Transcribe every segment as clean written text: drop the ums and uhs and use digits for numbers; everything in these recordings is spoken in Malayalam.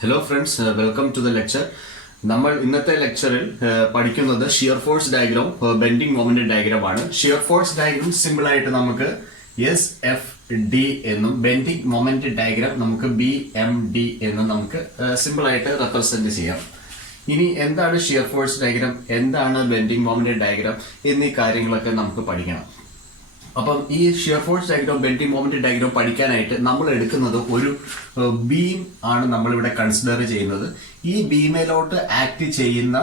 Hello friends, welcome to the lecture. നമ്മൾ ഇന്നത്തെ ലെക്ചറിൽ പഠിക്കുന്നത് shear force diagram bending moment diagram ആണ്. ഷിയർ ഫോഴ്സ് ഡയഗ്രാം സിമ്പിൾ ആയിട്ട് നമുക്ക് SFD എന്നും ബെൻഡിങ് മൊമെന്റ് ഡയഗ്രാം നമുക്ക് BMD എന്നും നമുക്ക് സിമ്പിൾ ആയിട്ട് റെപ്രസെന്റ് ചെയ്യാം. ഇനി എന്താണ് ഷിയർ ഫോഴ്സ് ഡയഗ്രാം, എന്താണ് ബെൻഡിങ് മൊമെന്റ് ഡയഗ്രാം എന്നീ കാര്യങ്ങളൊക്കെ നമുക്ക് പഠിക്കണം. അപ്പം ഈ shear force diagram bending moment diagram പഠിക്കാനായിട്ട് നമ്മൾ എടുക്കുന്നത് ഒരു ബീം ആണ് നമ്മളിവിടെ കൺസിഡർ ചെയ്യുന്നത്. ഈ ബീമിലോട്ട് ആക്ട് ചെയ്യുന്ന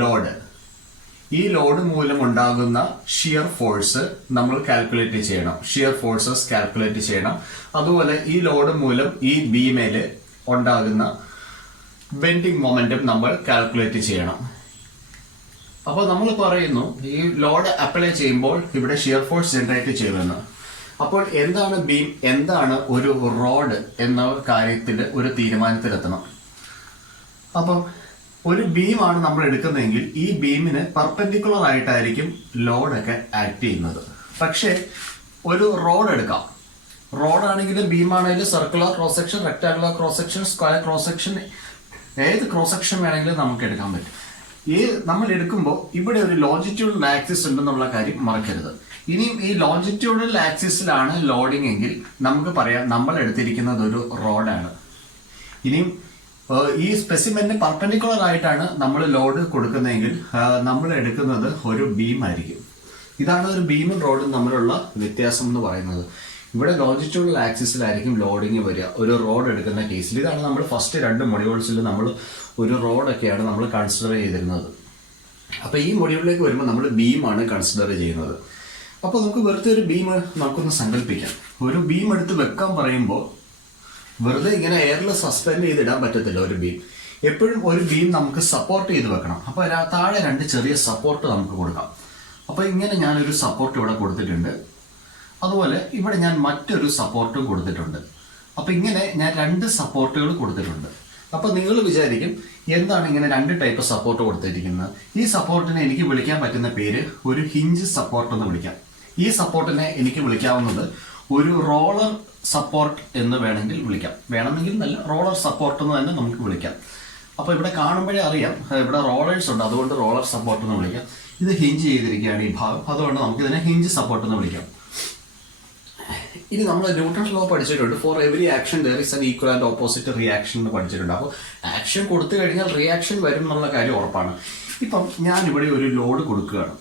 ലോഡ്, ഈ ലോഡ് മൂലം ഉണ്ടാകുന്ന ഷിയർ ഫോഴ്സ് നമ്മൾ കാൽക്കുലേറ്റ് ചെയ്യണം. ഷിയർ ഫോഴ്സസ് കാൽക്കുലേറ്റ് ചെയ്യണം. അതുപോലെ ഈ ലോഡ് മൂലം ഈ ബീമില് ഉണ്ടാകുന്ന ബെൻഡിങ് മൊമെന്റും നമ്മൾ കാൽക്കുലേറ്റ് ചെയ്യണം. അപ്പോൾ നമ്മൾ പറയുന്നു ഈ ലോഡ് അപ്ലൈ ചെയ്യുമ്പോൾ ഇവിടെ ഷിയർ ഫോഴ്സ് ജനറേറ്റ് ചെയ്യുമെന്ന്. അപ്പോൾ എന്താണ് ബീം, എന്താണ് ഒരു റോഡ് എന്ന കാര്യത്തിൽ ഒരു തീരുമാനത്തിലെത്തണം. അപ്പം ഒരു ബീമാണ് നമ്മൾ എടുക്കുന്നതെങ്കിൽ ഈ ബീമിന് പെർപെൻഡിക്കുലർ ആയിട്ടായിരിക്കും ലോഡൊക്കെ ആക്ട് ചെയ്യുന്നത്. പക്ഷേ ഒരു റോഡ് എടുക്കാം. റോഡാണെങ്കിലും ബീമാണെങ്കിലും circular cross section, rectangular cross section, square cross section, ഏത് ക്രോസ് സെക്ഷൻ വേണമെങ്കിലും നമുക്ക് എടുക്കാൻ പറ്റും. ഈ നമ്മൾ എടുക്കുമ്പോൾ ഇവിടെ ഒരു ലോഞ്ചിറ്റ്യൂഡൽ ആക്സിസ് ഉണ്ടെന്നുള്ള കാര്യം മറക്കരുത്. ഇനിയും ഈ ലോഞ്ചിറ്റ്യൂഡൽ ആക്സിസിലാണ് ലോഡിംഗ് എങ്കിൽ നമുക്ക് പറയാം നമ്മൾ എടുത്തിരിക്കുന്നത് ഒരു റോഡാണ്. ഇനിയും ഈ സ്പെസിമെന്റിന് പെർപെൻഡിക്കുലർ ആയിട്ടാണ് നമ്മൾ ലോഡ് കൊടുക്കുന്നതെങ്കിൽ നമ്മൾ എടുക്കുന്നത് ഒരു ബീം ആയിരിക്കും. ഇതാണ് ഒരു ബീമും റോഡും തമ്മിലുള്ള വ്യത്യാസം എന്ന് പറയുന്നത്. ഇവിടെ ലോഞ്ചിറ്റ്യൂഡൽ ആക്സിസിലായിരിക്കും ലോഡിങ് വരിക ഒരു റോഡ് എടുക്കുന്ന കേസിൽ. ഇതാണ് നമ്മൾ ഫസ്റ്റ് 2 മൊഡ്യൂൾസിൽ നമ്മൾ ഒരു റോഡൊക്കെയാണ് നമ്മൾ കൺസിഡർ ചെയ്തിരുന്നത്. അപ്പോൾ ഈ മൊഡ്യൂളിലേക്ക് വരുമ്പോൾ നമ്മൾ ബീമാണ് കൺസിഡർ ചെയ്യുന്നത്. അപ്പോൾ നമുക്ക് വെറുതെ ഒരു ബീം നമുക്കൊന്ന് സങ്കല്പിക്കാം. ഒരു ബീം എടുത്ത് വെക്കാൻ പറയുമ്പോൾ വെറുതെ ഇങ്ങനെ എയറിൽ സസ്പെൻഡ് ചെയ്തിടാൻ പറ്റത്തില്ല. ഒരു ബീം എപ്പോഴും ഒരു ബീം നമുക്ക് സപ്പോർട്ട് ചെയ്ത് വെക്കണം. അപ്പോൾ താഴെ 2 ചെറിയ സപ്പോർട്ട് നമുക്ക് കൊടുക്കാം. അപ്പോൾ ഇങ്ങനെ ഞാനൊരു സപ്പോർട്ട് ഇവിടെ കൊടുത്തിട്ടുണ്ട്. അതുപോലെ ഇവിടെ ഞാൻ മറ്റൊരു സപ്പോർട്ടും കൊടുത്തിട്ടുണ്ട്. അപ്പോൾ ഇങ്ങനെ ഞാൻ 2 സപ്പോർട്ടുകൾ കൊടുത്തിട്ടുണ്ട്. അപ്പോൾ നിങ്ങൾ വിചാരിക്കും എന്താണ് ഇങ്ങനെ 2 ടൈപ്പ് സപ്പോർട്ട് കൊടുത്തിരിക്കുന്നത്. ഈ സപ്പോർട്ടിനെ എനിക്ക് വിളിക്കാൻ പറ്റുന്ന പേര് ഒരു ഹിഞ്ച് സപ്പോർട്ട് എന്ന് വിളിക്കാം. ഈ സപ്പോർട്ടിനെ എനിക്ക് വിളിക്കാവുന്നത് ഒരു റോളർ സപ്പോർട്ട് എന്ന് വേണമെങ്കിൽ നല്ല റോളർ സപ്പോർട്ട് എന്ന് തന്നെ നമുക്ക് വിളിക്കാം. അപ്പോൾ ഇവിടെ കാണുമ്പോഴേ അറിയാം ഇവിടെ റോളേഴ്സ് ഉണ്ട്, അതുകൊണ്ട് റോളർ സപ്പോർട്ട് എന്ന് വിളിക്കാം. ഇത് ഹിഞ്ച് ചെയ്തിരിക്കുകയാണ് ഈ ഭാഗം, അതുകൊണ്ട് നമുക്ക് ഇതിനെ ഹിഞ്ച് സപ്പോർട്ട് എന്ന് വിളിക്കാം. ഇനി നമ്മൾ ന്യൂട്ടൺസ് ലോ പഠിച്ചിട്ടുണ്ട്. For every action there is an equal and opposite reaction എന്ന് പഠിച്ചിട്ടുണ്ട്. അപ്പോൾ ആക്ഷൻ കൊടുത്തു കഴിഞ്ഞാൽ റിയാക്ഷൻ വരും എന്നുള്ള കാര്യം ഉറപ്പാണ്. ഇപ്പം ഞാൻ ഇവിടെ ഒരു ലോഡ് കൊടുക്കുകയാണ്.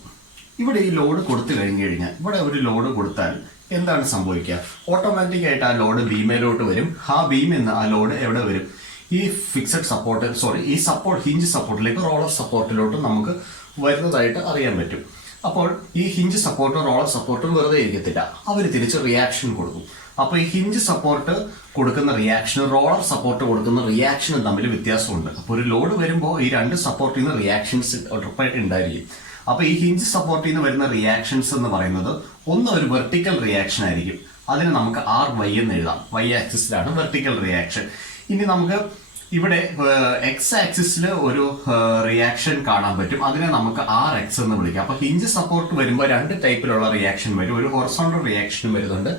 ഇവിടെ ഈ ലോഡ് കൊടുത്തു കഴിഞ്ഞാൽ ഇവിടെ ഒരു ലോഡ് കൊടുത്താൽ എന്താണ് സംഭവിക്കുക? ഓട്ടോമാറ്റിക് ആയിട്ട് ആ ലോഡ് ബീമിലോട്ട് വരും. ആ ബീമിൽ നിന്ന് ആ ലോഡ് എവിടെ വരും? ഈ ഫിക്സഡ് സപ്പോർട്ട് ഈ സപ്പോർട്ട് ഹിഞ്ച് സപ്പോർട്ടിലേക്ക് റോളർ സപ്പോർട്ടിലോട്ട് നമുക്ക് വരുന്നതായിട്ട് അറിയാൻ പറ്റും. അപ്പോൾ ഈ ഹിഞ്ച് സപ്പോർട്ടും റോളർ സപ്പോർട്ടും വെറുതെ ഇരിക്കത്തില്ല, അവർ തിരിച്ച് റിയാക്ഷൻ കൊടുക്കും. അപ്പോൾ ഈ ഹിഞ്ച് സപ്പോർട്ട് കൊടുക്കുന്ന റിയാക്ഷനും റോളർ സപ്പോർട്ട് കൊടുക്കുന്ന റിയാക്ഷനും തമ്മിൽ വ്യത്യാസമുണ്ട്. അപ്പോൾ ഒരു ലോഡ് വരുമ്പോൾ ഈ 2 സപ്പോർട്ടിൽ നിന്ന് റിയാക്ഷൻസ് ഉറപ്പായിട്ട് ഉണ്ടായിരിക്കും. അപ്പോൾ ഈ ഹിഞ്ച് സപ്പോർട്ടിൽ നിന്ന് വരുന്ന റിയാക്ഷൻസ് എന്ന് പറയുന്നത് ഒന്ന് ഒരു വെർട്ടിക്കൽ റിയാക്ഷൻ ആയിരിക്കും. അതിന് നമുക്ക് RY എന്ന് എഴുതാം. Y ആക്സിസിലാണ് വെർട്ടിക്കൽ റിയാക്ഷൻ. ഇനി നമുക്ക് ഇവിടെ എക്സ് ആക്സിസിൽ ഒരു റിയാക്ഷൻ കാണാൻ പറ്റും. അതിനെ നമുക്ക് RX എന്ന് വിളിക്കാം. അപ്പൊ ഹിഞ്ച് സപ്പോർട്ട് വരുമ്പോൾ 2 ടൈപ്പിലുള്ള റിയാക്ഷൻ വരും. ഒരു ഹൊറിസോണ്ടൽ റിയാക്ഷനും വരുന്നുണ്ട്,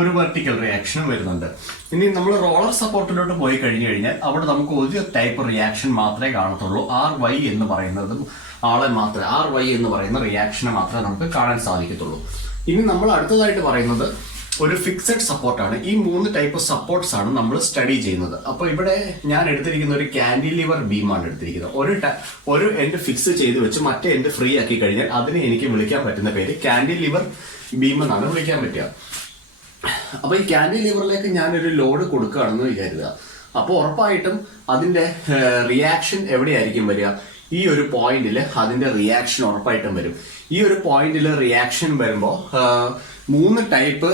ഒരു വെർട്ടിക്കൽ റിയാക്ഷനും വരുന്നുണ്ട്. ഇനി നമ്മൾ റോളർ സപ്പോർട്ടിലോട്ട് പോയി കഴിഞ്ഞു കഴിഞ്ഞാൽ അവിടെ നമുക്ക് ഒരു ടൈപ്പ് റിയാക്ഷൻ മാത്രമേ കാണത്തുള്ളൂ. RY എന്ന് പറയുന്നത് RY എന്ന് പറയുന്ന റിയാക്ഷനെ മാത്രമേ നമുക്ക് കാണാൻ സാധിക്കത്തുള്ളൂ. ഇനി നമ്മൾ അടുത്തതായിട്ട് പറയുന്നത് ഒരു ഫിക്സഡ് സപ്പോർട്ടാണ്. ഈ 3 ടൈപ്പ് സപ്പോർട്ട്സ് ആണ് നമ്മൾ സ്റ്റഡി ചെയ്യുന്നത്. അപ്പൊ ഇവിടെ ഞാൻ എടുത്തിരിക്കുന്ന ഒരു കാൻഡിലിവർ ബീമാണ് എടുത്തിരിക്കുന്നത്. ഒരു എൻഡ് ഫിക്സ് ചെയ്ത് വെച്ച് മറ്റേ എൻഡ് ഫ്രീ ആക്കി കഴിഞ്ഞാൽ അതിനെ എനിക്ക് വിളിക്കാൻ പറ്റുന്ന പേര് കാൻഡിലിവർ ബീം എന്നാണ് വിളിക്കാൻ പറ്റുക. അപ്പൊ ഈ കാൻഡിലിവറിലേക്ക് ഞാനൊരു ലോഡ് കൊടുക്കുകയാണെന്ന് വിചാരിക്കുക. അപ്പോൾ ഉറപ്പായിട്ടും അതിന്റെ റിയാക്ഷൻ എവിടെയായിരിക്കും വരിക? ഈ ഒരു പോയിന്റിൽ അതിന്റെ റിയാക്ഷൻ ഉറപ്പായിട്ടും വരും. ഈ ഒരു പോയിന്റിൽ റിയാക്ഷൻ വരുമ്പോൾ 3 ടൈപ്പ്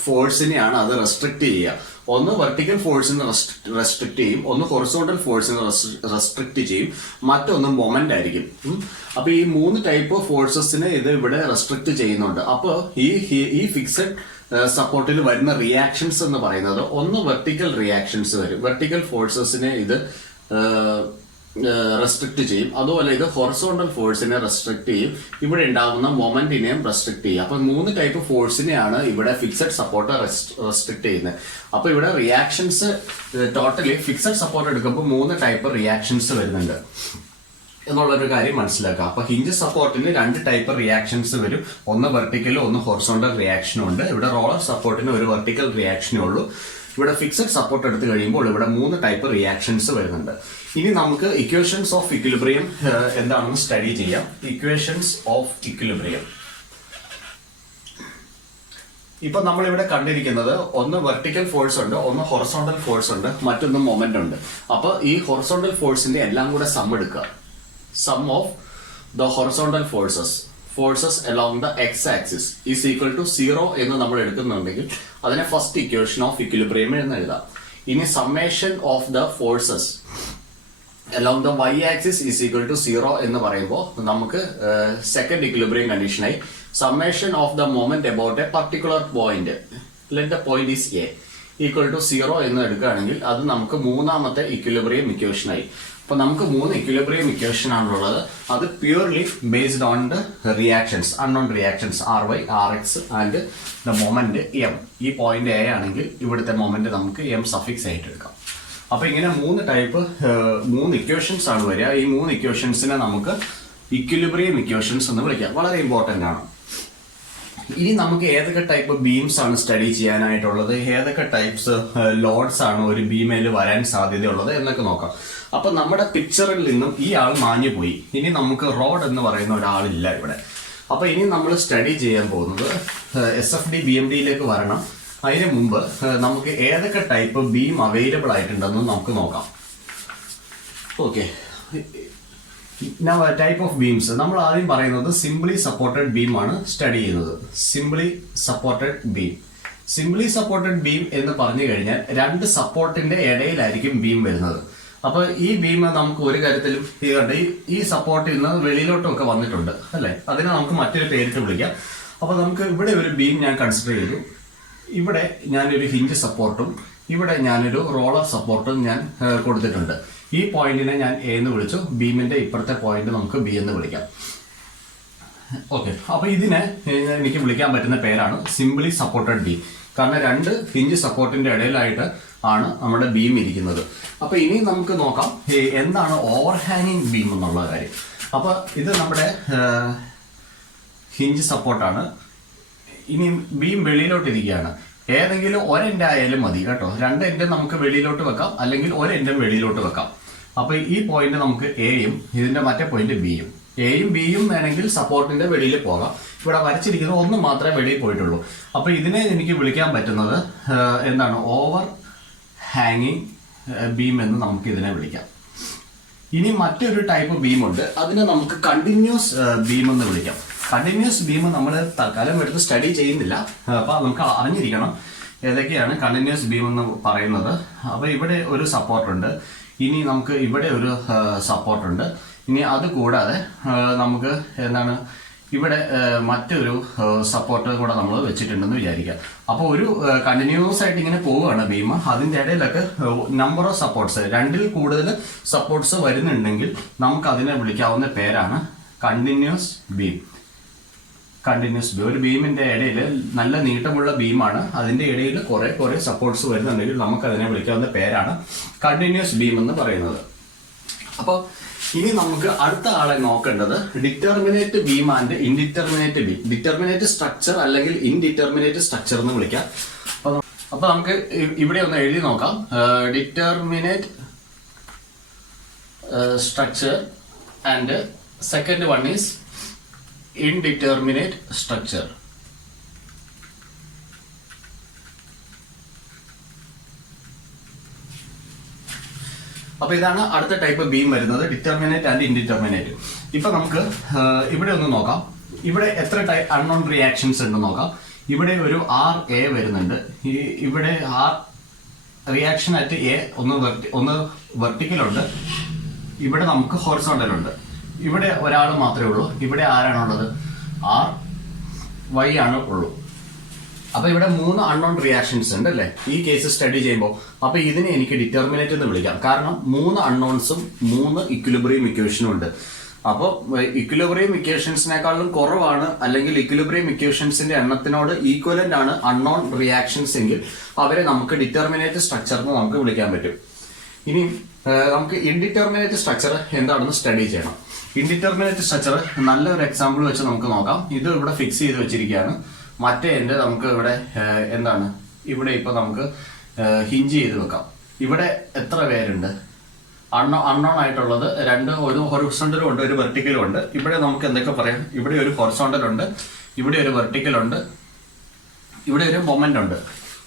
ഫോഴ്സിനെയാണ് അത് റെസ്ട്രിക്ട് ചെയ്യുക. ഒന്ന് വെർട്ടിക്കൽ ഫോഴ്സിനെ റെസ്ട്രിക്ട് ചെയ്യും, ഒന്ന് ഹൊറിസോണ്ടൽ ഫോഴ്സിനെ റെസ്ട്രിക്ട് ചെയ്യും, മറ്റൊന്ന് മൊമെന്റ് ആയിരിക്കും. അപ്പൊ ഈ 3 ടൈപ്പ് ഫോഴ്സസിനെ ഇത് ഇവിടെ റെസ്ട്രിക്ട് ചെയ്യുന്നുണ്ട്. അപ്പോൾ ഈ ഫിക്സഡ് സപ്പോർട്ടിൽ വരുന്ന റിയാക്ഷൻസ് എന്ന് പറയുന്നത് ഒന്ന് വെർട്ടിക്കൽ റിയാക്ഷൻസ് വരും. വെർട്ടിക്കൽ ഫോഴ്സസിനെ ഇത് റെസ്ട്രിക്ട് ചെയ്യും. അതുപോലെ ഇത് ഹൊറിസോണ്ടൽ ഫോഴ്സിനെ റെസ്ട്രിക്ട് ചെയ്യും. ഇവിടെ ഉണ്ടാകുന്ന മൊമെന്റിനെയും റെസ്ട്രിക്ട് ചെയ്യും. അപ്പൊ 3 ടൈപ്പ് ഫോഴ്സിനെയാണ് ഇവിടെ ഫിക്സഡ് സപ്പോർട്ട് റെസ്ട്രിക്ട് ചെയ്യുന്നത്. അപ്പൊ ഇവിടെ റിയാക്ഷൻസ് ടോട്ടലി ഫിക്സഡ് സപ്പോർട്ട് എടുക്കുമ്പോൾ 3 ടൈപ്പ് റിയാക്ഷൻസ് വരുന്നുണ്ട് എന്നുള്ളൊരു കാര്യം മനസ്സിലാക്കുക. അപ്പൊ ഹിഞ്ച് സപ്പോർട്ടിന് 2 ടൈപ്പ് റിയാക്ഷൻസ് വരും. ഒന്ന് വെർട്ടിക്കലും ഒന്ന് ഹൊറിസോണ്ടൽ റിയാക്ഷനും ഉണ്ട്. ഇവിടെ റോളർ സപ്പോർട്ടിന് ഒരു വെർട്ടിക്കൽ റിയാക്ഷനേ ഉള്ളൂ. ഇവിടെ ഫിക്സഡ് സപ്പോർട്ട് എടുത്തു കഴിയുമ്പോൾ ഇവിടെ 3 ടൈപ്പ് റിയാക്ഷൻസ് വരുന്നുണ്ട്. ഇനി നമുക്ക് ഇക്വേഷൻസ് ഓഫ് ഇക്വിലിബ്രിയം എന്താണെന്ന് സ്റ്റഡി ചെയ്യാം. ഇക്വേഷൻസ് ഓഫ് ഇക്വിലിബ്രിയം ഇപ്പൊ നമ്മൾ ഇവിടെ കണ്ടിരിക്കുന്നത് ഒന്ന് വെർട്ടിക്കൽ ഫോഴ്സ് ഉണ്ട്, ഒന്ന് ഹൊറിസോണ്ടൽ ഫോഴ്സ് ഉണ്ട്, മറ്റൊന്ന് മൊമെന്റ് ഉണ്ട്. അപ്പൊ ഈ ഹൊറിസോണ്ടൽ ഫോഴ്സിന്റെ എല്ലാം കൂടെ സം എടുക്കുക. Sum of the horizontal forces along the x-axis is equal to 0 എന്ന് നമ്മൾ എടുക്കുന്നുണ്ടെങ്കിൽ അതിനെ ഫസ്റ്റ് ഇക്വേഷൻ ഓഫ് ഇക്വിലിബ്രിയം എന്ന് എഴുതാം. ഇനി summation of the forces along the y-axis is equal to 0 എന്ന് പറയുമ്പോൾ നമുക്ക് സെക്കൻഡ് ഇക്വിലിബ്രിയം കണ്ടീഷനായി summation of the moment about a particular point, let the point is a, equal to 0 എന്ന് എടുക്കുകയാണെങ്കിൽ അത് നമുക്ക് മൂന്നാമത്തെ ഇക്വിലിബ്രിയം ഇക്വേഷനായി. അപ്പൊ നമുക്ക് 3 ഇക്വിലിബ്രിയം ഇക്വേഷൻ ആണുള്ളത്. അത് purely based on the reactions, unknown reactions ry, rx and the moment m. ഈ പോയിന്റ് എ ആണെങ്കിൽ ഇവിടുത്തെ മൊമെന്റ് നമുക്ക് m സഫിക്സ് ആയിട്ട് എടുക്കാം. അപ്പൊ ഇങ്ങനെ 3 ഇക്വേഷൻസ് ആണ് വരിക. ഈ 3 ഇക്വേഷൻസിനെ നമുക്ക് ഇക്വിലിബ്രിയം ഇക്വേഷൻസ് എന്ന് വിളിക്കാം. വളരെ ഇമ്പോർട്ടന്റ് ആണ്. ഇനി നമുക്ക് ഏതൊക്കെ ടൈപ്പ് ബീംസ് ആണ് സ്റ്റഡി ചെയ്യാനായിട്ടുള്ളത്, ഏതൊക്കെ ടൈപ്സ് ലോഡ്സ് ആണ് ഒരു ബീമേൽ വരാൻ സാധ്യതയുള്ളത് എന്നൊക്കെ നോക്കാം. അപ്പൊ നമ്മുടെ പിക്ചറിൽ നിന്നും ഈ ആൾ മാഞ്ഞു പോയി. ഇനി നമുക്ക് റോഡ് എന്ന് പറയുന്ന ഒരാളില്ല ഇവിടെ. അപ്പൊ ഇനി നമ്മൾ സ്റ്റഡി ചെയ്യാൻ പോകുന്നത് SFD BMDയിലേക്ക് വരണം. അതിന് മുമ്പ് നമുക്ക് ഏതൊക്കെ ടൈപ്പ് ബീം അവൈലബിൾ ആയിട്ടുണ്ടെന്ന് നമുക്ക് നോക്കാം. ഓക്കെ, ടൈപ്പ് ഓഫ് ബീംസ് നമ്മൾ ആദ്യം പറയുന്നത് സിംപ്ലി സപ്പോർട്ടഡ് ബീം ആണ് സ്റ്റഡി ചെയ്യുന്നത്. സിംപ്ലി സപ്പോർട്ടഡ് ബീം എന്ന് പറഞ്ഞു കഴിഞ്ഞാൽ 2 സപ്പോർട്ടിന്റെ ഇടയിലായിരിക്കും ബീം വരുന്നത്. അപ്പൊ ഈ ബീം നമുക്ക് ഒരു കാര്യത്തിലും ഈ സപ്പോർട്ടിൽ നിന്ന് വെളിയിലോട്ടും ഒക്കെ വന്നിട്ടുണ്ട് അല്ലെ, അതിനെ നമുക്ക് മറ്റൊരു പേരിട്ട് വിളിക്കാം. അപ്പൊ നമുക്ക് ഇവിടെ ഒരു ബീം ഞാൻ കൺസിഡർ ചെയ്തു. ഇവിടെ ഞാനൊരു ഹിഞ്ച് സപ്പോർട്ടും ഇവിടെ ഞാനൊരു റോളർ സപ്പോർട്ടും ഞാൻ കൊടുത്തിട്ടുണ്ട്. ഈ പോയിന്റിനെ ഞാൻ എ എന്ന് വിളിച്ചു. ബീമിന്റെ ഇപ്പുറത്തെ പോയിന്റ് നമുക്ക് ബി എന്ന് വിളിക്കാം. ഓക്കെ, അപ്പൊ ഇതിനെ എനിക്ക് വിളിക്കാൻ പറ്റുന്ന പേരാണ് സിംപ്ലി സപ്പോർട്ടഡ് ബീം. കാരണം 2 ഹിഞ്ച് സപ്പോർട്ടിന്റെ ഇടയിലായിട്ട് ആണ് നമ്മുടെ ബീം ഇരിക്കുന്നത്. അപ്പൊ ഇനി നമുക്ക് നോക്കാം എന്താണ് ഓവർ ഹാങ്ങിങ് ബീം എന്നുള്ള കാര്യം. അപ്പൊ ഇത് നമ്മുടെ ഹിഞ്ച് സപ്പോർട്ടാണ്. ഇനി ബീം വെളിയിലോട്ട് ഇരിക്കുകയാണ്. ഏതെങ്കിലും ഒരെൻഡ് ആയാലും മതി കേട്ടോ. 2 എൻഡ് നമുക്ക് വെളിയിലോട്ട് വെക്കാം, അല്ലെങ്കിൽ ഒരെൻഡും വെളിയിലോട്ട് വെക്കാം. അപ്പൊ ഈ പോയിന്റ് നമുക്ക് എയും ഇതിന്റെ മറ്റേ പോയിന്റ് ബിയും. എയും ബിയും വേണമെങ്കിൽ സപ്പോർട്ടിന്റെ വെളിയിൽ പോകാം. ഇവിടെ വരച്ചിരിക്കുന്ന ഒന്ന് മാത്രമേ വെളിയിൽ പോയിട്ടുള്ളൂ. അപ്പൊ ഇതിനെ എനിക്ക് വിളിക്കാൻ പറ്റുന്നത് എന്താണ്, ഓവർ ഹാങ്ങിങ് ബീം എന്ന് നമുക്ക് ഇതിനെ വിളിക്കാം. ഇനി മറ്റൊരു ടൈപ്പ് ബീം ഉണ്ട്, അതിനെ നമുക്ക് കണ്ടിന്യൂസ് ബീം എന്ന് വിളിക്കാം. കണ്ടിന്യൂസ് ബീം നമ്മൾ തൽക്കാലം എടുത്ത് സ്റ്റഡി ചെയ്യുന്നില്ല. അപ്പൊ നമുക്ക് അറിഞ്ഞിരിക്കണം ഏതൊക്കെയാണ് കണ്ടിന്യൂസ് ബീം എന്ന് പറയുന്നത്. അപ്പൊ ഇവിടെ ഒരു സപ്പോർട്ടുണ്ട്, ഇനി നമുക്ക് ഇവിടെ ഒരു സപ്പോർട്ടുണ്ട്. ഇനി അത് കൂടാതെ നമുക്ക് എന്താണ് ഇവിടെ മറ്റൊരു സപ്പോർട്ട് കൂടെ നമ്മൾ വെച്ചിട്ടുണ്ടെന്ന് വിചാരിക്കാം. അപ്പോൾ ഒരു കണ്ടിന്യൂസ് ആയിട്ട് ഇങ്ങനെ പോവുകയാണ് ബീം. അതിൻ്റെ ഇടയിലൊക്കെ നമ്പർ ഓഫ് സപ്പോർട്ട്സ്, 2ൽ കൂടുതൽ സപ്പോർട്ട്സ് വരുന്നുണ്ടെങ്കിൽ നമുക്ക് അതിനെ വിളിക്കാവുന്ന പേരാണ് കണ്ടിന്യൂസ് ബീം. ഒരു ബീമിന്റെ ഇടയിൽ നല്ല നീട്ടമുള്ള ബീമാണ്, അതിന്റെ ഇടയിൽ കുറെ സപ്പോർട്ട്സ് വരുന്നുണ്ടെങ്കിൽ നമുക്ക് അതിനെ വിളിക്കാവുന്ന പേരാണ് കണ്ടിന്യൂസ് ബീം എന്ന് പറയുന്നത്. അപ്പോൾ ഇനി നമുക്ക് അടുത്ത ആളെ നോക്കേണ്ടത് determinate beam and indeterminate beam. Determinate structure അല്ലെങ്കിൽ ഇൻഡിറ്റർമിനേറ്റ് സ്ട്രക്ചർ എന്ന് വിളിക്കാം. അപ്പൊ നമുക്ക് ഇവിടെ ഒന്ന് എഴുതി നോക്കാം. Determinate structure and second one is indeterminate structure. അപ്പൊ ഇതാണ് അടുത്ത ടൈപ്പ് ബീം വരുന്നത്, ഡിറ്റർമിനേറ്റ് ആൻഡ് ഇൻഡിറ്റർമിനേറ്റ്. ഇപ്പൊ നമുക്ക് ഇവിടെ ഒന്ന് നോക്കാം. ഇവിടെ എത്ര ടൈപ്പ് അൺനോൺ റിയാക്ഷൻസ് ഉണ്ട് നോക്കാം. ഇവിടെ ഒരു RA വരുന്നുണ്ട്. ഇവിടെ റിയാക്ഷൻ അറ്റ് എ ഒന്ന് വെർട്ടിക്കൽ ഉണ്ട്, ഇവിടെ നമുക്ക് ഹൊറിസോണ്ടൽ ഉണ്ട്. ഇവിടെ ഒരാൾ മാത്രമേ ഉള്ളൂ. ഇവിടെ ആരാണുള്ളത്? RY ആണ് ഉള്ളൂ. അപ്പൊ ഇവിടെ 3 അൺനോൺ റിയാക്ഷൻസ് ഉണ്ട് അല്ലെ ഈ കേസ് സ്റ്റഡി ചെയ്യുമ്പോൾ. അപ്പൊ ഇതിനെ എനിക്ക് ഡിറ്റർമിനേറ്റ് എന്ന് വിളിക്കാം, കാരണം 3 അൺനോൺസും 3 ഇക്വിലിബ്രിയം ഇക്വേഷനും ഉണ്ട്. അപ്പോൾ ഇക്വിലിബ്രിയം ഇക്വേഷൻസിനേക്കാളും കുറവാണ് അല്ലെങ്കിൽ ഇക്വിലിബ്രിയം ഇക്വേഷൻസിന്റെ എണ്ണത്തിനോട് ഈക്വലന്റ് ആണ് അൺനോൺ റിയാക്ഷൻസ് എങ്കിൽ അവരെ നമുക്ക് ഡിറ്റർമിനേറ്റ് സ്ട്രക്ചർ എന്ന് നമുക്ക് വിളിക്കാൻ പറ്റും. ഇനി നമുക്ക് ഇൻഡിറ്റർമിനേറ്റ് സ്ട്രക്ചർ എന്താണെന്ന് സ്റ്റഡി ചെയ്യണം. ഇൻഡിറ്റർമിനേറ്റ് സ്ട്രക്ചർ നല്ലൊരു എക്സാമ്പിൾ വെച്ച് നമുക്ക് നോക്കാം. ഇത് ഇവിടെ ഫിക്സ് ചെയ്ത് വെച്ചിരിക്കുകയാണ്. മറ്റേ എൻഡ് നമുക്ക് ഇവിടെ എന്താണ്, ഇവിടെ ഇപ്പൊ നമുക്ക് ഹിഞ്ച് ചെയ്ത് വെക്കാം. ഇവിടെ എത്ര പേരുണ്ട്? അൺനോൺ ആയിട്ടുള്ളത് ഒരു ഹൊറിസോണ്ടലും ഉണ്ട്, ഒരു വെർട്ടിക്കലും ഉണ്ട്. ഇവിടെ നമുക്ക് എന്തൊക്കെ പറയാം? ഇവിടെ ഒരു ഹൊറിസോണ്ടൽ ഉണ്ട്, ഇവിടെ ഒരു വെർട്ടിക്കൽ ഉണ്ട്, ഇവിടെ ഒരു മൊമെന്റ് ഉണ്ട്.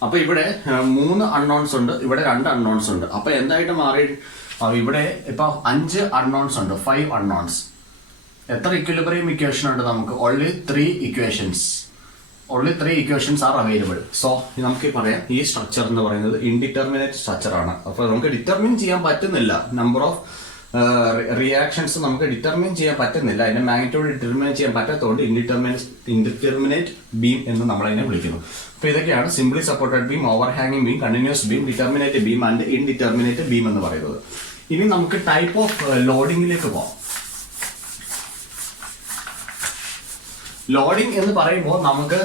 അപ്പൊ ഇവിടെ 3 അൺനോൺസ് ഉണ്ട്, ഇവിടെ 2 അൺനോൺസ് ഉണ്ട്. അപ്പൊ എന്തായിട്ട് മാറി? ഇവിടെ ഇപ്പൊ 5 അൺനോൺസ് ഉണ്ട്, 5 അൺനോൺസ്. എത്ര ഇക്വിലിബ്രിയം ഇക്വേഷൻ ഉണ്ട് നമുക്ക്? Only 3 equations. Only 3 equations are available. So നമുക്ക് പറയാം ഈ സ്ട്രക്ചർ എന്ന് പറയുന്നത് ഇൻഡിറ്റർമിനേറ്റ് സ്ട്രക്ചർ ആണ്. അപ്പൊ നമുക്ക് ഡിറ്റർമിൻ ചെയ്യാൻ പറ്റുന്നില്ല, നമ്പർ ഓഫ് റിയാക്ഷൻസ് നമുക്ക് ഡിറ്റർമിൻ ചെയ്യാൻ പറ്റുന്നില്ല, അതിന്റെ മാഗ്നിറ്റ്യൂഡ് ഡിറ്റർമിൻ ചെയ്യാൻ പറ്റാത്തതുകൊണ്ട് ഇൻഡിറ്റർമിനേറ്റ് ബീം എന്ന് നമ്മൾ അതിനെ വിളിക്കുന്നു. അപ്പൊ ഇതൊക്കെയാണ് സിംപ്ലി സപ്പോർട്ടഡ് ബീം, ഓവർഹാങ്ങിങ് beam, continuous beam, determinate beam and indeterminate beam എന്ന് പറയുന്നത്. ഇനി നമുക്ക് ടൈപ്പ് ഓഫ് ലോഡിംഗിലേക്ക് പോകാം. ലോഡിംഗ് എന്ന് പറയുമ്പോൾ നമുക്ക്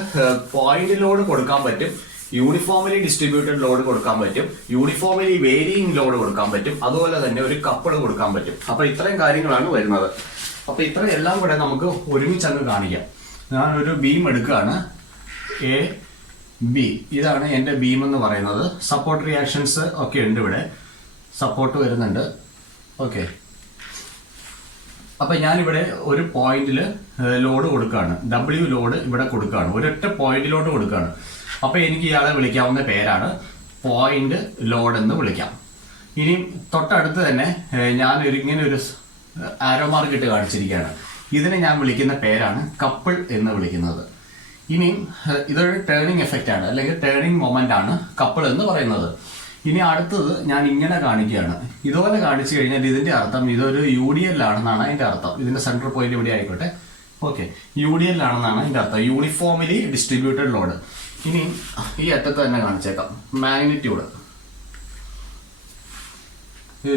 പോയിന്റ് ലോഡ് കൊടുക്കാൻ പറ്റും, യൂണിഫോമലി ഡിസ്ട്രിബ്യൂട്ടഡ് ലോഡ് കൊടുക്കാൻ പറ്റും, യൂണിഫോമലി വേരിയിങ് ലോഡ് കൊടുക്കാൻ പറ്റും, അതുപോലെ തന്നെ ഒരു കപ്പിള് കൊടുക്കാൻ പറ്റും. അപ്പൊ ഇത്രയും കാര്യങ്ങളാണ് വരുന്നത്. അപ്പൊ ഇത്രയും എല്ലാം കൂടെ നമുക്ക് ഒരുമിച്ച് അങ്ങ് കാണിക്കാം. ഞാൻ ഒരു ബീം എടുക്കുകയാണ്, എ ബി. ഇതാണ് എന്റെ ബീം എന്ന് പറയുന്നത്. സപ്പോർട്ട് റിയാക്ഷൻസ് ഒക്കെ ഉണ്ട്, ഇവിടെ സപ്പോർട്ട് വരുന്നുണ്ട്. ഓക്കെ, അപ്പൊ ഞാനിവിടെ ഒരു പോയിന്റിൽ ലോഡ് കൊടുക്കുകയാണ്, W ലോഡ് ഇവിടെ കൊടുക്കുകയാണ്, ഒരൊറ്റ പോയിന്റിലോട്ട് കൊടുക്കുകയാണ്. അപ്പൊ എനിക്ക് ഇയാളെ വിളിക്കാവുന്ന പേരാണ് പോയിന്റ് ലോഡ് എന്ന് വിളിക്കാം. ഇനി തൊട്ടടുത്ത് തന്നെ ഞാൻ ഇങ്ങനെ ഒരു ആരോ മാർക്ക് ഇട്ട് കാണിച്ചിരിക്കുകയാണ്. ഇതിനെ ഞാൻ വിളിക്കുന്ന പേരാണ് കപ്പിൾ എന്ന് വിളിക്കുന്നത്. ഇനി ഇതൊരു ടേണിംഗ് എഫക്റ്റ് ആണ്, അല്ലെങ്കിൽ ടേണിംഗ് മൊമെന്റ് ആണ് കപ്പിൾ എന്ന് പറയുന്നത്. ഇനി അടുത്തത് ഞാൻ ഇങ്ങനെ കാണിക്കുകയാണ്. ഇതുപോലെ കാണിച്ചു കഴിഞ്ഞാൽ ഇതിന്റെ അർത്ഥം ഇതൊരു UDL ആണെന്നാണ് അതിന്റെ അർത്ഥം. ഇതിന്റെ സെൻട്രൽ പോയിന്റ് ഇവിടെ ആയിക്കോട്ടെ. ഓക്കെ, UDL ആണെന്നാണ് അതിന്റെ അർത്ഥം, യൂണിഫോമലി ഡിസ്ട്രിബ്യൂട്ടഡ് ലോഡ്. ഇനി ഈ അറ്റത്ത് തന്നെ കാണിച്ചേക്കാം, മാഗ്നിറ്റ്യൂഡ്.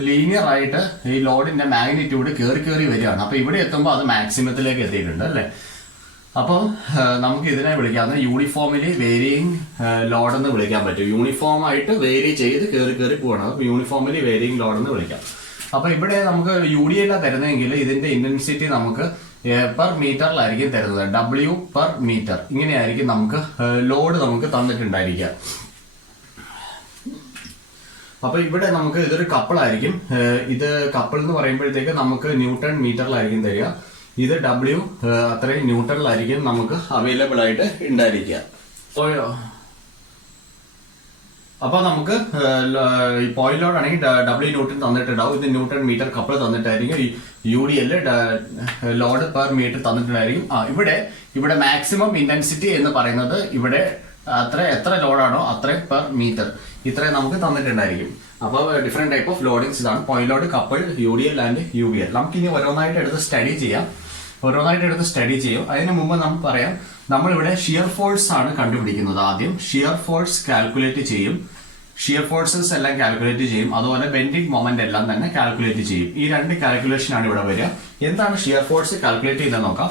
ലീനിയർ ആയിട്ട് ഈ ലോഡിന്റെ മാഗ്നിറ്റ്യൂഡ് കയറി വരികയാണ്. അപ്പൊ ഇവിടെ എത്തുമ്പോൾ അത് മാക്സിമത്തിലേക്ക് എത്തിയിട്ടുണ്ട് അല്ലെ. അപ്പം നമുക്ക് ഇതിനെ വിളിക്കാവുന്ന യൂണിഫോമിലി വേരിയിങ് ലോഡ് എന്ന് വിളിക്കാൻ പറ്റും. യൂണിഫോം ആയിട്ട് വേരി ചെയ്ത് കയറി പോകണം, അപ്പൊ യൂണിഫോമിലി വേരിയിങ് ലോഡ് എന്ന് വിളിക്കാം. അപ്പൊ ഇവിടെ നമുക്ക് UDL തരുന്നതെങ്കിൽ ഇതിന്റെ ഇന്റൻസിറ്റി നമുക്ക് പെർ മീറ്ററിലായിരിക്കും തരുന്നത്, W പെർ മീറ്റർ. ഇങ്ങനെയായിരിക്കും നമുക്ക് ലോഡ് നമുക്ക് തന്നിട്ടുണ്ടായിരിക്കുക. അപ്പൊ ഇവിടെ നമുക്ക് ഇതൊരു കപ്പിളായിരിക്കും. ഇത് കപ്പിൾ എന്ന് പറയുമ്പോഴത്തേക്ക് നമുക്ക് ന്യൂട്ടൺ മീറ്ററിലായിരിക്കും തരിക. ഇത് W അത്രയും ന്യൂട്ടണിലായിരിക്കും നമുക്ക് അവൈലബിൾ ആയിട്ട് ഉണ്ടായിരിക്കുക. അപ്പൊ നമുക്ക് പോയിന്റ് ലോഡ് ആണെങ്കിൽ W ന്യൂട്ടൺ തന്നിട്ടുണ്ടാവും, ഇത് ന്യൂട്ടൺ മീറ്റർ കപ്പിൾ തന്നിട്ടായിരിക്കും, UDL ലോഡ് പെർ മീറ്റർ തന്നിട്ടുണ്ടായിരിക്കും. ഇവിടെ മാക്സിമം ഇന്റൻസിറ്റി എന്ന് പറയുന്നത് ഇവിടെ എത്ര ലോഡാണോ അത്രയും പെർ മീറ്റർ, ഇത്രയും നമുക്ക് തന്നിട്ടുണ്ടായിരിക്കും. അപ്പോൾ ഡിഫറെന്റ് ടൈപ്പ് ഓഫ് ലോഡിങ്സ് ഇതാണ്, point load, couple, UDL and UBL. നമുക്ക് ഇനി ഓരോന്നായിട്ട് എടുത്ത് സ്റ്റഡി ചെയ്യാം. അതിന് മുമ്പ് നമുക്ക് പറയാം, നമ്മളിവിടെ ഷിയർ ഫോഴ്സ് ആണ് കണ്ടുപിടിക്കുന്നത്. ആദ്യം ഷിയർ ഫോഴ്സ് കാൽക്കുലേറ്റ് ചെയ്യും, ഷിയർ ഫോഴ്സസ് എല്ലാം കാൽക്കുലേറ്റ് ചെയ്യും, അതുപോലെ ബെൻഡിങ് മൊമെന്റ് എല്ലാം തന്നെ കാൽക്കുലേറ്റ് ചെയ്യും. ഈ 2 കാൽക്കുലേഷൻ ആണ് ഇവിടെ വരിക. എന്താണ് ഷിയർ ഫോഴ്സ് കാൽക്കുലേറ്റ് ചെയ്തെന്ന് നോക്കാം.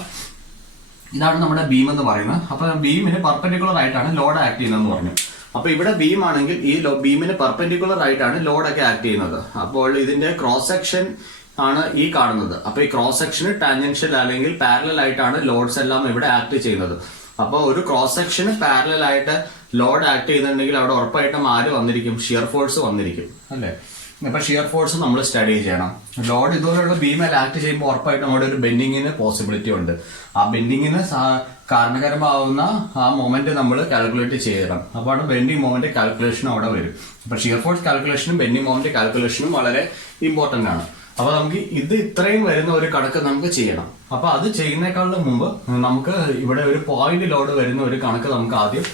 ഇതാണ് നമ്മുടെ ബീം എന്ന് പറയുന്നത്. അപ്പൊ ബീമിന് പെർപെൻഡിക്കുലർ ആയിട്ടാണ് ലോഡ് ആക്ട് ചെയ്യുന്നതെന്ന് പറഞ്ഞു. അപ്പൊ ഇവിടെ ബീം ആണെങ്കിൽ ഈ ബീമിന് പെർപെൻഡിക്കുലർ ആയിട്ടാണ് ലോഡൊക്കെ ആക്ട് ചെയ്യുന്നത്. അപ്പോൾ ഇതിന്റെ ക്രോസ് സെക്ഷൻ ആണ് ഈ കാണുന്നത്. അപ്പൊ ഈ ക്രോസ് സെക്ഷന് ടാൻജൻഷ്യൽ അല്ലെങ്കിൽ പാരലൽ ആയിട്ടാണ് ലോഡ്സ് എല്ലാം ഇവിടെ ആക്ട് ചെയ്യുന്നത്. അപ്പൊ ഒരു ക്രോസ് സെക്ഷന് പാരലൽ ആയിട്ട് ലോഡ് ആക്ട് ചെയ്യുന്നുണ്ടെങ്കിൽ അവിടെ ഉറപ്പായിട്ടും ആര് വന്നിരിക്കും? ഷിയർ ഫോഴ്സ് വന്നിരിക്കും അല്ലെ. അപ്പൊ ഷിയർ ഫോഴ്സ് നമ്മൾ സ്റ്റഡി ചെയ്യണം. ലോഡ് ഇതുപോലുള്ള ബീമിൽ ആക്ട് ചെയ്യുമ്പോൾ ഉറപ്പായിട്ടും അവിടെ ഒരു ബെൻഡിങ്ങിന് പോസിബിലിറ്റി ഉണ്ട്. ആ ബെൻഡിങ്ങിന് കാരണകരമാവുന്ന ആ മൊമെന്റ് നമ്മൾ കാൽക്കുലേറ്റ് ചെയ്യണം. അപ്പോൾ ബെൻഡിങ് മൊമെന്റ് കാൽക്കുലേഷനും അവിടെ വരും. അപ്പൊ ഷിയർ ഫോഴ്സ് കാൽക്കുലേഷനും ബെൻഡിങ് മൊമെന്റ് കാൽക്കുലേഷനും വളരെ ഇമ്പോർട്ടന്റ് ആണ്. അപ്പൊ നമുക്ക് ഇത്രയും വരുന്ന ഒരു കണക്ക് നമുക്ക് ചെയ്യണം. അപ്പൊ അത് ചെയ്യുന്നേക്കാളും മുമ്പ് നമുക്ക് ഇവിടെ ഒരു പോയിന്റ് ലോഡ് വരുന്ന ഒരു കണക്ക് നമുക്ക് ആദ്യം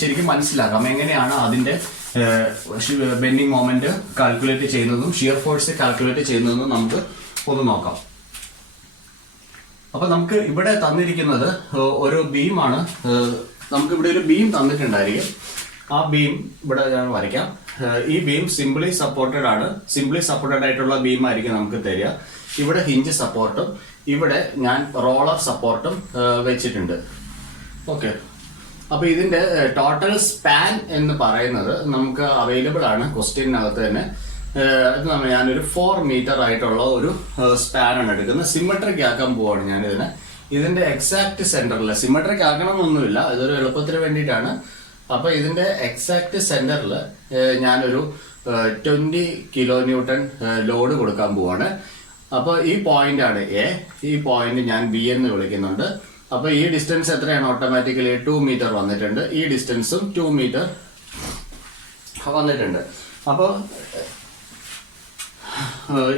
ശരിക്കും മനസ്സിലാക്കാം. എങ്ങനെയാണ് അതിന്റെ ബെൻഡിങ് മൊമെന്റ് കാൽക്കുലേറ്റ് ചെയ്യുന്നതും ഷിയർ ഫോഴ്സ് കാൽക്കുലേറ്റ് ചെയ്യുന്നതും നമുക്ക് ഒന്ന് നോക്കാം. അപ്പൊ നമുക്ക് ഇവിടെ തന്നിരിക്കുന്നത് ഒരു ബീമാണ് നമുക്കിവിടെ ഒരു ബീം തന്നിട്ടുണ്ടായിരിക്കും. ആ ബീം ഇവിടെ ഞാൻ വരയ്ക്കാം. ഈ ബീം സിംപിളി സപ്പോർട്ടഡ് ആണ്. സിംപിളി സപ്പോർട്ടഡ് ആയിട്ടുള്ള ബീം ആയിരിക്കും നമുക്ക് തരിക. ഇവിടെ ഹിഞ്ച് സപ്പോർട്ടും ഇവിടെ ഞാൻ റോളർ സപ്പോർട്ടും വെച്ചിട്ടുണ്ട്. ഓക്കെ, അപ്പൊ ഇതിന്റെ ടോട്ടൽ സ്പാൻ എന്ന് പറയുന്നത് നമുക്ക് അവൈലബിൾ ആണ് ക്വസ്റ്റ്യനകത്ത് തന്നെ. ഞാനൊരു 4 മീറ്റർ ആയിട്ടുള്ള ഒരു സ്പാനാണ് എടുക്കുന്നത്. സിമെട്രിക് ആക്കാൻ പോവാണ് ഞാൻ ഇതിന്റെ എക്സാക്ട് സെന്ററിൽ. സിമെട്രിക് ആക്കണമെന്നൊന്നുമില്ല, ഇതൊരു എളുപ്പത്തിന് വേണ്ടിയിട്ടാണ്. അപ്പൊ ഇതിന്റെ എക്സാക്ട് സെന്ററിൽ ഞാനൊരു 20 കിലോ ന്യൂട്ടൺ ലോഡ് കൊടുക്കാൻ പോവാണ്. അപ്പൊ ഈ പോയിന്റ് ആണ് എ, ഈ പോയിന്റ് ഞാൻ ബി എന്ന് വിളിക്കുന്നുണ്ട്. അപ്പൊ ഈ ഡിസ്റ്റൻസ് എത്രയാണ്? ഓട്ടോമാറ്റിക്കലി 2 മീറ്റർ വന്നിട്ടുണ്ട്. ഈ ഡിസ്റ്റൻസും 2 മീറ്റർ വന്നിട്ടുണ്ട്. അപ്പൊ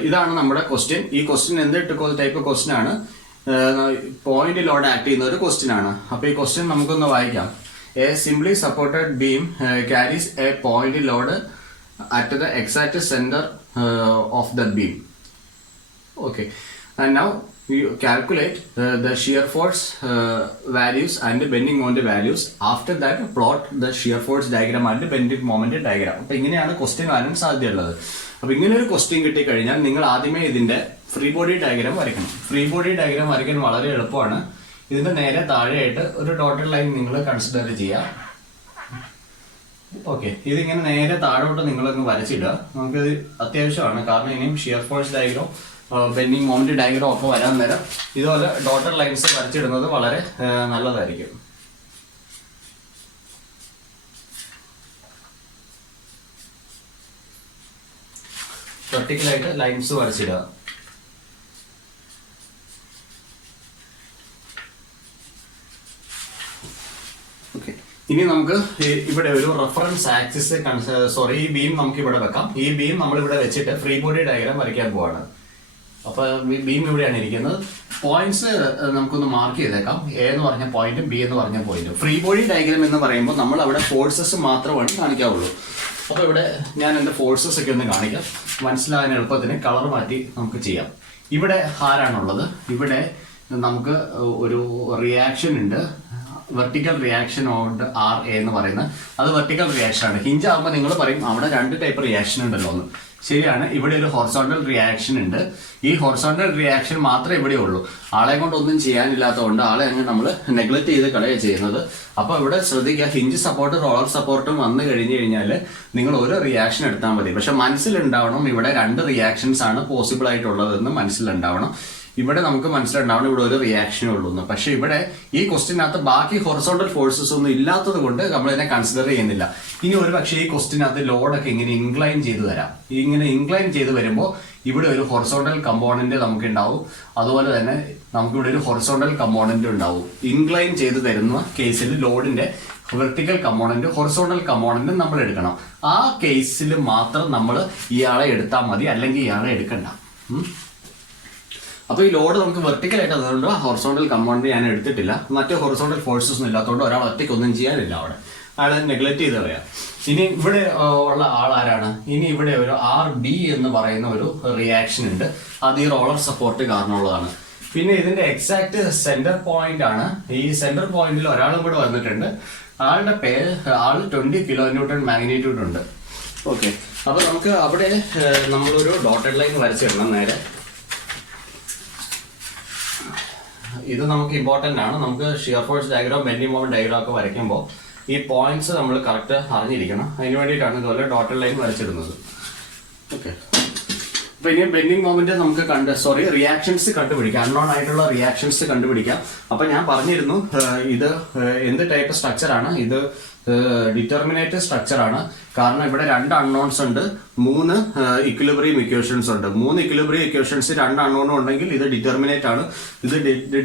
ഇതാണ് നമ്മുടെ ക്വസ്റ്റ്യൻ. ഈ ക്വസ്റ്റ്യൻ എന്ത് ടൈപ്പ് ക്വസ്റ്റ്യൻ ആണ്? പോയിന്റ് ലോഡ് ആക്ട് ചെയ്യുന്ന ഒരു ക്വസ്റ്റ്യൻ ആണ്. അപ്പൊ ഈ ക്വസ്റ്റ്യൻ നമുക്കൊന്ന് വായിക്കാം. A simply supported beam carries A point load at the exact centre of the beam. Okay, and now you calculate the shear force values and bending moment values. After that, plot the shear force diagram and bending moment diagram. അപ്പോൾ ഇങ്ങനെയാണ് ക്വസ്റ്റ്യൻ വരാൻ സാധ്യതയുള്ളത്. അപ്പോൾ ഇങ്ങനെ ഒരു ക്വസ്റ്റ്യൻ കിട്ടിക്കഴിഞ്ഞാൽ നിങ്ങൾ ആദ്യമേ ഇതിന്റെ ഫ്രീ ബോഡി ഡയഗ്രാം വരയ്ക്കണം. ഫ്രീ ബോഡി ഡയഗ്രാം വരയ്ക്കാൻ വളരെ എളുപ്പമാണ്. ഇതിന്റെ നേരെ താഴെയായിട്ട് ഒരു ഡോട്ടഡ് ലൈൻ നിങ്ങൾ കൺസിഡർ ചെയ്യുക. ഓക്കെ, ഇതിങ്ങനെ നേരെ താഴോട്ട് നിങ്ങളൊന്ന് വരച്ചിടുക. നമുക്കിത് അത്യാവശ്യമാണ്, കാരണം ഇനിയും shear force diagram bending moment diagram ഒക്കെ വരാൻ നേരം ഇതുപോലെ ഡോട്ടഡ് ലൈൻസ് വരച്ചിടുന്നത് വളരെ നല്ലതായിരിക്കും. വെർട്ടിക്കലായിട്ട് ലൈൻസ് വരച്ചിടുക. ഓക്കെ, ഇനി നമുക്ക് ഇവിടെ ഒരു റെഫറൻസ് ആക്സിസ് ഈ ബീം നമുക്ക് ഇവിടെ വെക്കാം. ഈ ബീം നമ്മൾ ഇവിടെ വെച്ചിട്ട് ഫ്രീ ബോഡി ഡയഗ്രാം വരയ്ക്കാൻ പോവാണ്. അപ്പൊ ബീം ഇവിടെയാണ് ഇരിക്കുന്നത്. പോയിന്റ്സ് നമുക്കൊന്ന് മാർക്ക് ചെയ്തേക്കാം. എ എന്ന് പറഞ്ഞ പോയിന്റും ബി എന്ന് പറഞ്ഞ പോയിന്റും. ഫ്രീ ബോഡി ഡയഗ്രാം എന്ന് പറയുമ്പോൾ നമ്മൾ അവിടെ ഫോഴ്സസ് മാത്രമാണ് കാണിക്കാവുള്ളൂ. അപ്പൊ ഇവിടെ ഞാൻ എന്റെ ഫോഴ്സസ് ഒക്കെ ഒന്ന് കാണിക്കാം. മനസ്സിലാകാൻ എളുപ്പത്തിന് കളർ മാറ്റി നമുക്ക് ചെയ്യാം. ഇവിടെ ആരാണുള്ളത്? ഇവിടെ നമുക്ക് ഒരു റിയാക്ഷൻ ഉണ്ട്, വെർട്ടിക്കൽ റിയാക്ഷൻ ഓണ്ട് ആർ എ എന്ന് പറയുന്നത്. അത് വെർട്ടിക്കൽ റിയാക്ഷൻ ആണ്. ഹിഞ്ച് ആകുമ്പോൾ നിങ്ങൾ പറയും അവിടെ 2 ടൈപ്പ് റിയാക്ഷൻ ഉണ്ടല്ലോ എന്ന്. ശരിയാണ്, ഇവിടെ ഒരു ഹൊറിസോണ്ടൽ റിയാക്ഷൻ ഉണ്ട്. ഈ ഹൊറിസോണ്ടൽ റിയാക്ഷൻ മാത്രമേ ഇവിടെ ഉള്ളൂ. ആളെ കൊണ്ട് ഒന്നും ചെയ്യാനില്ലാത്തതുകൊണ്ട് ആളെ അങ്ങ് നമ്മൾ നെഗ്ലക്ട് ചെയ്ത് കളയുക ചെയ്യുന്നത്. അപ്പൊ ഇവിടെ ശ്രദ്ധിക്കുക, ഹിഞ്ച് സപ്പോർട്ട് റോളർ സപ്പോർട്ടും വന്നു കഴിഞ്ഞു കഴിഞ്ഞാൽ നിങ്ങൾ ഒരു റിയാക്ഷൻ എടുത്താൽ മതി. പക്ഷെ മനസ്സിലുണ്ടാവണം ഇവിടെ 2 റിയാക്ഷൻസ് ആണ് പോസിബിൾ ആയിട്ടുള്ളതെന്ന് മനസ്സിലുണ്ടാവണം. ഇവിടെ നമുക്ക് മനസ്സിലുണ്ടാവണം ഇവിടെ ഒരു റിയാക്ഷനേ ഉള്ളൂ എന്ന്. പക്ഷെ ഇവിടെ ഈ ക്വസ്റ്റിനകത്ത് ബാക്കി ഹൊറിസോണ്ടൽ ഫോഴ്സസ് ഒന്നും ഇല്ലാത്തത് കൊണ്ട് നമ്മൾ ഇതിനെ കൺസിഡർ ചെയ്യുന്നില്ല. ഇനി ഒരു പക്ഷേ ഈ ക്വസ്റ്റിനകത്ത് ലോഡൊക്കെ ഇങ്ങനെ ഇൻക്ലൈൻ ചെയ്ത് വരാം. ഇങ്ങനെ ഇൻക്ലൈൻ ചെയ്ത് വരുമ്പോൾ ഇവിടെ ഒരു ഹൊറിസോണ്ടൽ കമ്പോണന്റ് നമുക്ക് ഉണ്ടാവും. അതുപോലെ തന്നെ നമുക്കിവിടെ ഒരു ഹൊറിസോണ്ടൽ കമ്പോണന്റ് ഉണ്ടാവും. ഇൻക്ലൈൻ ചെയ്ത് തരുന്ന കേസിൽ ലോഡിന്റെ വെർട്ടിക്കൽ കമ്പോണന്റ് ഹൊറിസോണ്ടൽ കമ്പോണന്റ് നമ്മൾ എടുക്കണം. ആ കേസിൽ മാത്രം നമ്മൾ ഇയാളെ എടുത്താൽ മതി, അല്ലെങ്കിൽ ഇയാളെ എടുക്കണ്ട. അപ്പൊ ഈ ലോഡ് നമുക്ക് വെർട്ടിക്കൽ ആയിട്ട് അതുകൊണ്ട് ഹൊറിസോണ്ടൽ കമ്പോണന്റ് ഞാൻ എടുത്തിട്ടില്ല. മറ്റേ ഹൊറിസോണ്ടൽ ഫോഴ്സസ് ഒന്നും ഇല്ലാത്തതുകൊണ്ട് ഒരാൾ ഒറ്റയ്ക്ക് ഒന്നും ചെയ്യാനില്ല. അവിടെ അയാളെ നെഗ്ലക്ട് ചെയ്ത് കളയാം. ഇനി ഇവിടെ ഉള്ള ആളാരാണ്? ഇനി ഇവിടെ ഒരു RB എന്ന് പറയുന്ന ഒരു റിയാക്ഷൻ ഉണ്ട്. അത് ഈ റോളർ സപ്പോർട്ട് കാരണമുള്ളതാണ്. പിന്നെ ഇതിന്റെ എക്സാക്ട് സെന്റർ പോയിന്റ് ആണ്. ഈ സെന്റർ പോയിന്റിൽ ഒരാളും കൂടെ വന്നിട്ടുണ്ട്. ആളുടെ പേര് 20 കിലോ ന്യൂട്ടൺ മാഗ്നിറ്റ്യൂഡ് ഉണ്ട്. ഓക്കെ, അപ്പൊ നമുക്ക് അവിടെ നമ്മളൊരു ഡോട്ടഡ് ലൈൻ വരച്ചിടണം നേരെ. ഇത് നമുക്ക് ഇമ്പോർട്ടന്റ് ആണ്. നമുക്ക് shear force diagram bending moment diagram ഒക്കെ വരയ്ക്കുമ്പോൾ ഈ പോയിന്റ്സ് നമ്മൾ കറക്റ്റ് അറിഞ്ഞിരിക്കണം. അതിന് വേണ്ടിയിട്ടാണ് ഇതുപോലെ ഡോട്ടഡ് ലൈൻ വരച്ചിടുന്നത്. ഓക്കെ, അപ്പൊ ഇനി ബെൻഡിങ് മൊമെന്റ് നമുക്ക് റിയാക്ഷൻസ് കണ്ടുപിടിക്കാം. അൺനോൺ ആയിട്ടുള്ള റിയാക്ഷൻസ് കണ്ടുപിടിക്കാം. അപ്പൊ ഞാൻ പറഞ്ഞിരുന്നു ഇത് എന്ത് ടൈപ്പ് സ്ട്രക്ചർ ആണ്? ഇത് ഡിറ്റർമിനേറ്റ് സ്ട്രക്ചർ ആണ്. കാരണം ഇവിടെ 2 അൺനോൺസ് ഉണ്ട്, 3 ഇക്വിലിബ്രിയം ഇക്വേഷൻസ് ഉണ്ട്. 3 ഇക്വിലിബ്രിയം ഇക്വേഷൻസ് 2 അൺനോണും ഉണ്ടെങ്കിൽ ഇത് ഡിറ്റർമിനേറ്റ് ആണ്. ഇത്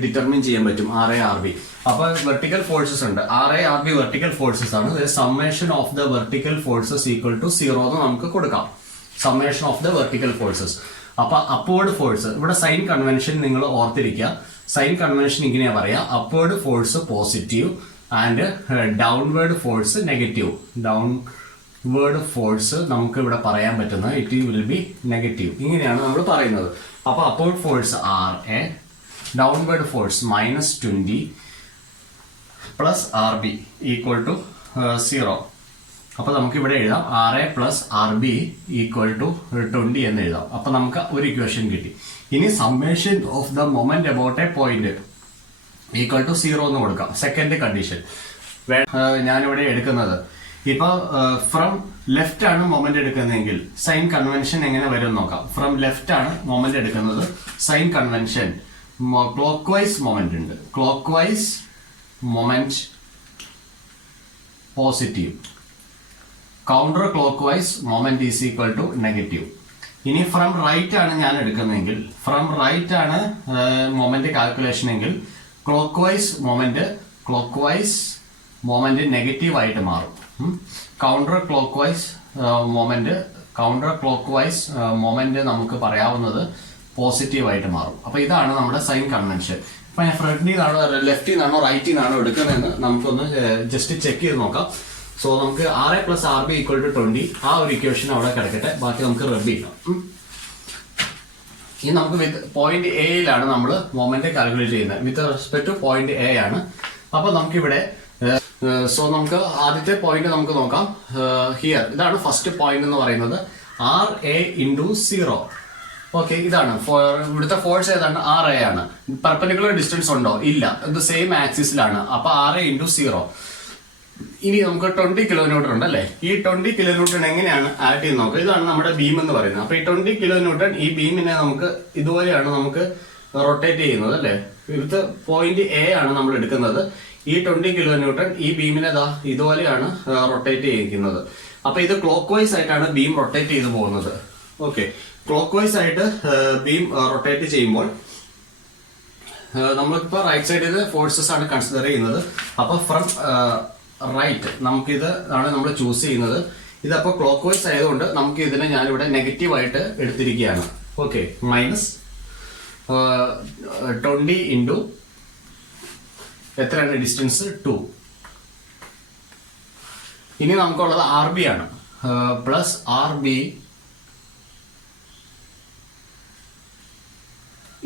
ഡിറ്റർമിൻ ചെയ്യാൻ പറ്റും RA RB. അപ്പൊ വെർട്ടിക്കൽ ഫോഴ്സസ് ഉണ്ട്. RA RB വെർട്ടിക്കൽ ഫോഴ്സസ് ആണ്. Summation of the vertical forces equal to 0 എന്ന് നമുക്ക് കൊടുക്കാം. Summation of the vertical forces. അപ്പൊ അപ്വേർഡ് ഫോഴ്സ്, ഇവിടെ സൈൻ കൺവെൻഷൻ നിങ്ങൾ ഓർത്തിരിക്കുക. സൈൻ കൺവെൻഷൻ ഇങ്ങനെയാ പറയാ: upward force positive and downward force negative. Downward force നമുക്ക് ഇവിടെ പറയാൻ പറ്റുന്നത് ഇറ്റ് വിൽ ബി നെഗറ്റീവ്. ഇങ്ങനെയാണ് നമ്മൾ പറയുന്നത്. അപ്പൊ upward force RA, downward force -20, plus R B equal to 0. അപ്പൊ നമുക്ക് ഇവിടെ എഴുതാം RA plus RB equal to 20 എന്ന് എഴുതാം. അപ്പൊ നമുക്ക് ഒരു ഇക്വേഷൻ കിട്ടി. ഇനി summation of the moment about A point equal to 0 എന്ന് കൊടുക്കാം. സെക്കൻഡ് കണ്ടീഷൻ ഞാനിവിടെ എടുക്കുന്നത് ഇപ്പൊ ഫ്രം ലെഫ്റ്റ് ആണ് മൊമെന്റ് എടുക്കുന്നതെങ്കിൽ സൈൻ കൺവെൻഷൻ എങ്ങനെ വരും നോക്കാം. ഫ്രം ലെഫ്റ്റ് ആണ് മൊമെന്റ് എടുക്കുന്നത്. Sign convention clockwise moment ഉണ്ട്. Clock vice moment positive, counter clockwise moment is equal to negative. ഇനി ഫ്രം റൈറ്റ് ആണ് ഞാൻ എടുക്കുന്നതെങ്കിൽ, ഫ്രം റൈറ്റ് ആണ് മൊമെന്റ് കാൽക്കുലേഷൻ എങ്കിൽ ക്ലോക്ക് വൈസ് മൊമെന്റ് നെഗറ്റീവ് ആയിട്ട് മാറും. കൗണ്ടർ ക്ലോക്ക് വൈസ് മൊമെന്റ് നമുക്ക് പറയാവുന്നത് പോസിറ്റീവ് ആയിട്ട് മാറും. അപ്പൊ ഇതാണ് നമ്മുടെ സൈൻ കൺവെൻഷൻ. ഇപ്പൊ ഞാൻ ഫ്രണ്ടിൽ നിന്നാണോ ലെഫ്റ്റിൽ നിന്നാണോ റൈറ്റിൽ നിന്നാണോ എടുക്കുന്നതെന്ന് നമുക്കൊന്ന് ജസ്റ്റ് ചെക്ക് ചെയ്ത് നോക്കാം. സോ നമുക്ക് RA plus RB equal to 20 ആ ഒരു ഇക്വേഷൻ അവിടെ കിടക്കട്ടെ. ബാക്കി നമുക്ക് റബ്ബ് ചെയ്യാം. ഇനി നമുക്ക് വിത്ത് പോയിന്റ് എയിലാണ് നമ്മൾ മൊമെന്റ് കാൽക്കുലേറ്റ് ചെയ്യുന്നത്. With respect two point A ആണ്. അപ്പൊ നമുക്കിവിടെ സോ നമുക്ക് ആദ്യത്തെ പോയിന്റ് നമുക്ക് നോക്കാം. ഹിയർ ഇതാണ് ഫസ്റ്റ് പോയിന്റ് എന്ന് പറയുന്നത് RA ഇൻറ്റു 0. ഓക്കെ, ഇതാണ് ഇവിടുത്തെ ഫോഴ്സ് ഏതാണ്? RA ആണ്. പെർപെൻഡിക്കുലർ ഡിസ്റ്റൻസ് ഉണ്ടോ? ഇല്ല, ഇത് സെയിം ആക്സിസിലാണ്. അപ്പൊ RA ഇൻറ്റു 0. ഇനി നമുക്ക് 20 കിലോ ന്യൂട്ടൺ ഉണ്ട് അല്ലേ? ഈ 20 കിലോ ന്യൂട്ടൺ എങ്ങനെയാണ് ആഡ് ചെയ്ത് നോക്കുക. ഇതാണ് നമ്മുടെ ബീം എന്ന് പറയുന്നത്. അപ്പൊ ഈ 20 കിലോ ന്യൂട്ടൺ ഈ ബീമിനെ നമുക്ക് ഇതുപോലെയാണ് നമുക്ക് റൊട്ടേറ്റ് ചെയ്യുന്നത് അല്ലേ? ഇത് പോയിന്റ് എ ആണ് നമ്മൾ എടുക്കുന്നത്. ഈ 20 കിലോ ന്യൂട്ടൺ ഈ ബീമിനെ ഇതുപോലെയാണ് റൊട്ടേറ്റ് ചെയ്യിക്കുന്നത്. അപ്പൊ ഇത് ക്ലോക്ക് വൈസ് ആയിട്ടാണ് ബീം റൊട്ടേറ്റ് ചെയ്ത് പോകുന്നത്. ഓക്കെ, ക്ലോക്ക് വൈസ് ആയിട്ട് ബീം റൊട്ടേറ്റ് ചെയ്യുമ്പോൾ നമ്മളിപ്പോ റൈറ്റ് സൈഡിൽ ഫോഴ്സസ് ആണ് കൺസിഡർ ചെയ്യുന്നത്. അപ്പൊ ഫ്രം റൈറ്റ് നമുക്കിത് ആണ് നമ്മൾ ചൂസ് ചെയ്യുന്നത്. ഇതപ്പോ ക്ലോക്ക് വൈസ് ആയതുകൊണ്ട് നമുക്ക് ഇതിനെ ഞാനിവിടെ നെഗറ്റീവ് ആയിട്ട് എടുത്തിരിക്കുകയാണ്. ഓക്കെ, മൈനസ് 20 ഇൻറ്റു എത്രയാണ് ഡിസ്റ്റൻസ്? 2. ഇനി നമുക്കുള്ളത് RB ആണ്. പ്ലസ് RB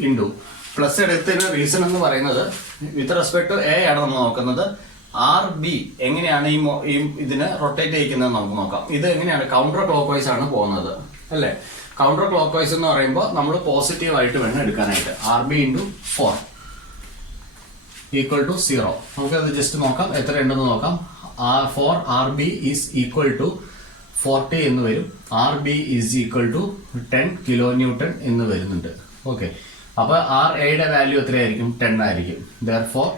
ഇൻറ്റു പ്ലസ് എടുത്തതിന് റീസൺ എന്ന് പറയുന്നത് വിത്ത് റെസ്പെക്ട് ടു എ ആണ് നമ്മൾ നോക്കുന്നത്. RB എങ്ങനെയാണ് ഈ ഇതിനെ റൊട്ടേറ്റ് ചെയ്യിക്കുന്നത് നമുക്ക് നോക്കാം. ഇത് എങ്ങനെയാണ്? കൗണ്ടർ ക്ലോക്ക് വൈസ് ആണ് പോകുന്നത് അല്ലേ? കൗണ്ടർ ക്ലോക്ക് വൈസ് എന്ന് പറയുമ്പോൾ നമ്മൾ പോസിറ്റീവ് ആയിട്ട് വേണം എടുക്കാനായിട്ട്. RB into 4 equal to 0. നമുക്കത് ജസ്റ്റ് നോക്കാം എത്ര ഉണ്ടെന്ന് നോക്കാം. 4 RB ഈസ് ഈക്വൽ ടു 40 എന്ന് വരും. RB is equal to 10 kilo newton എന്ന് വരുന്നുണ്ട്. ഓക്കെ, അപ്പൊ RAയുടെ വാല്യൂ എത്രയായിരിക്കും? 10 ആയിരിക്കും. Therefore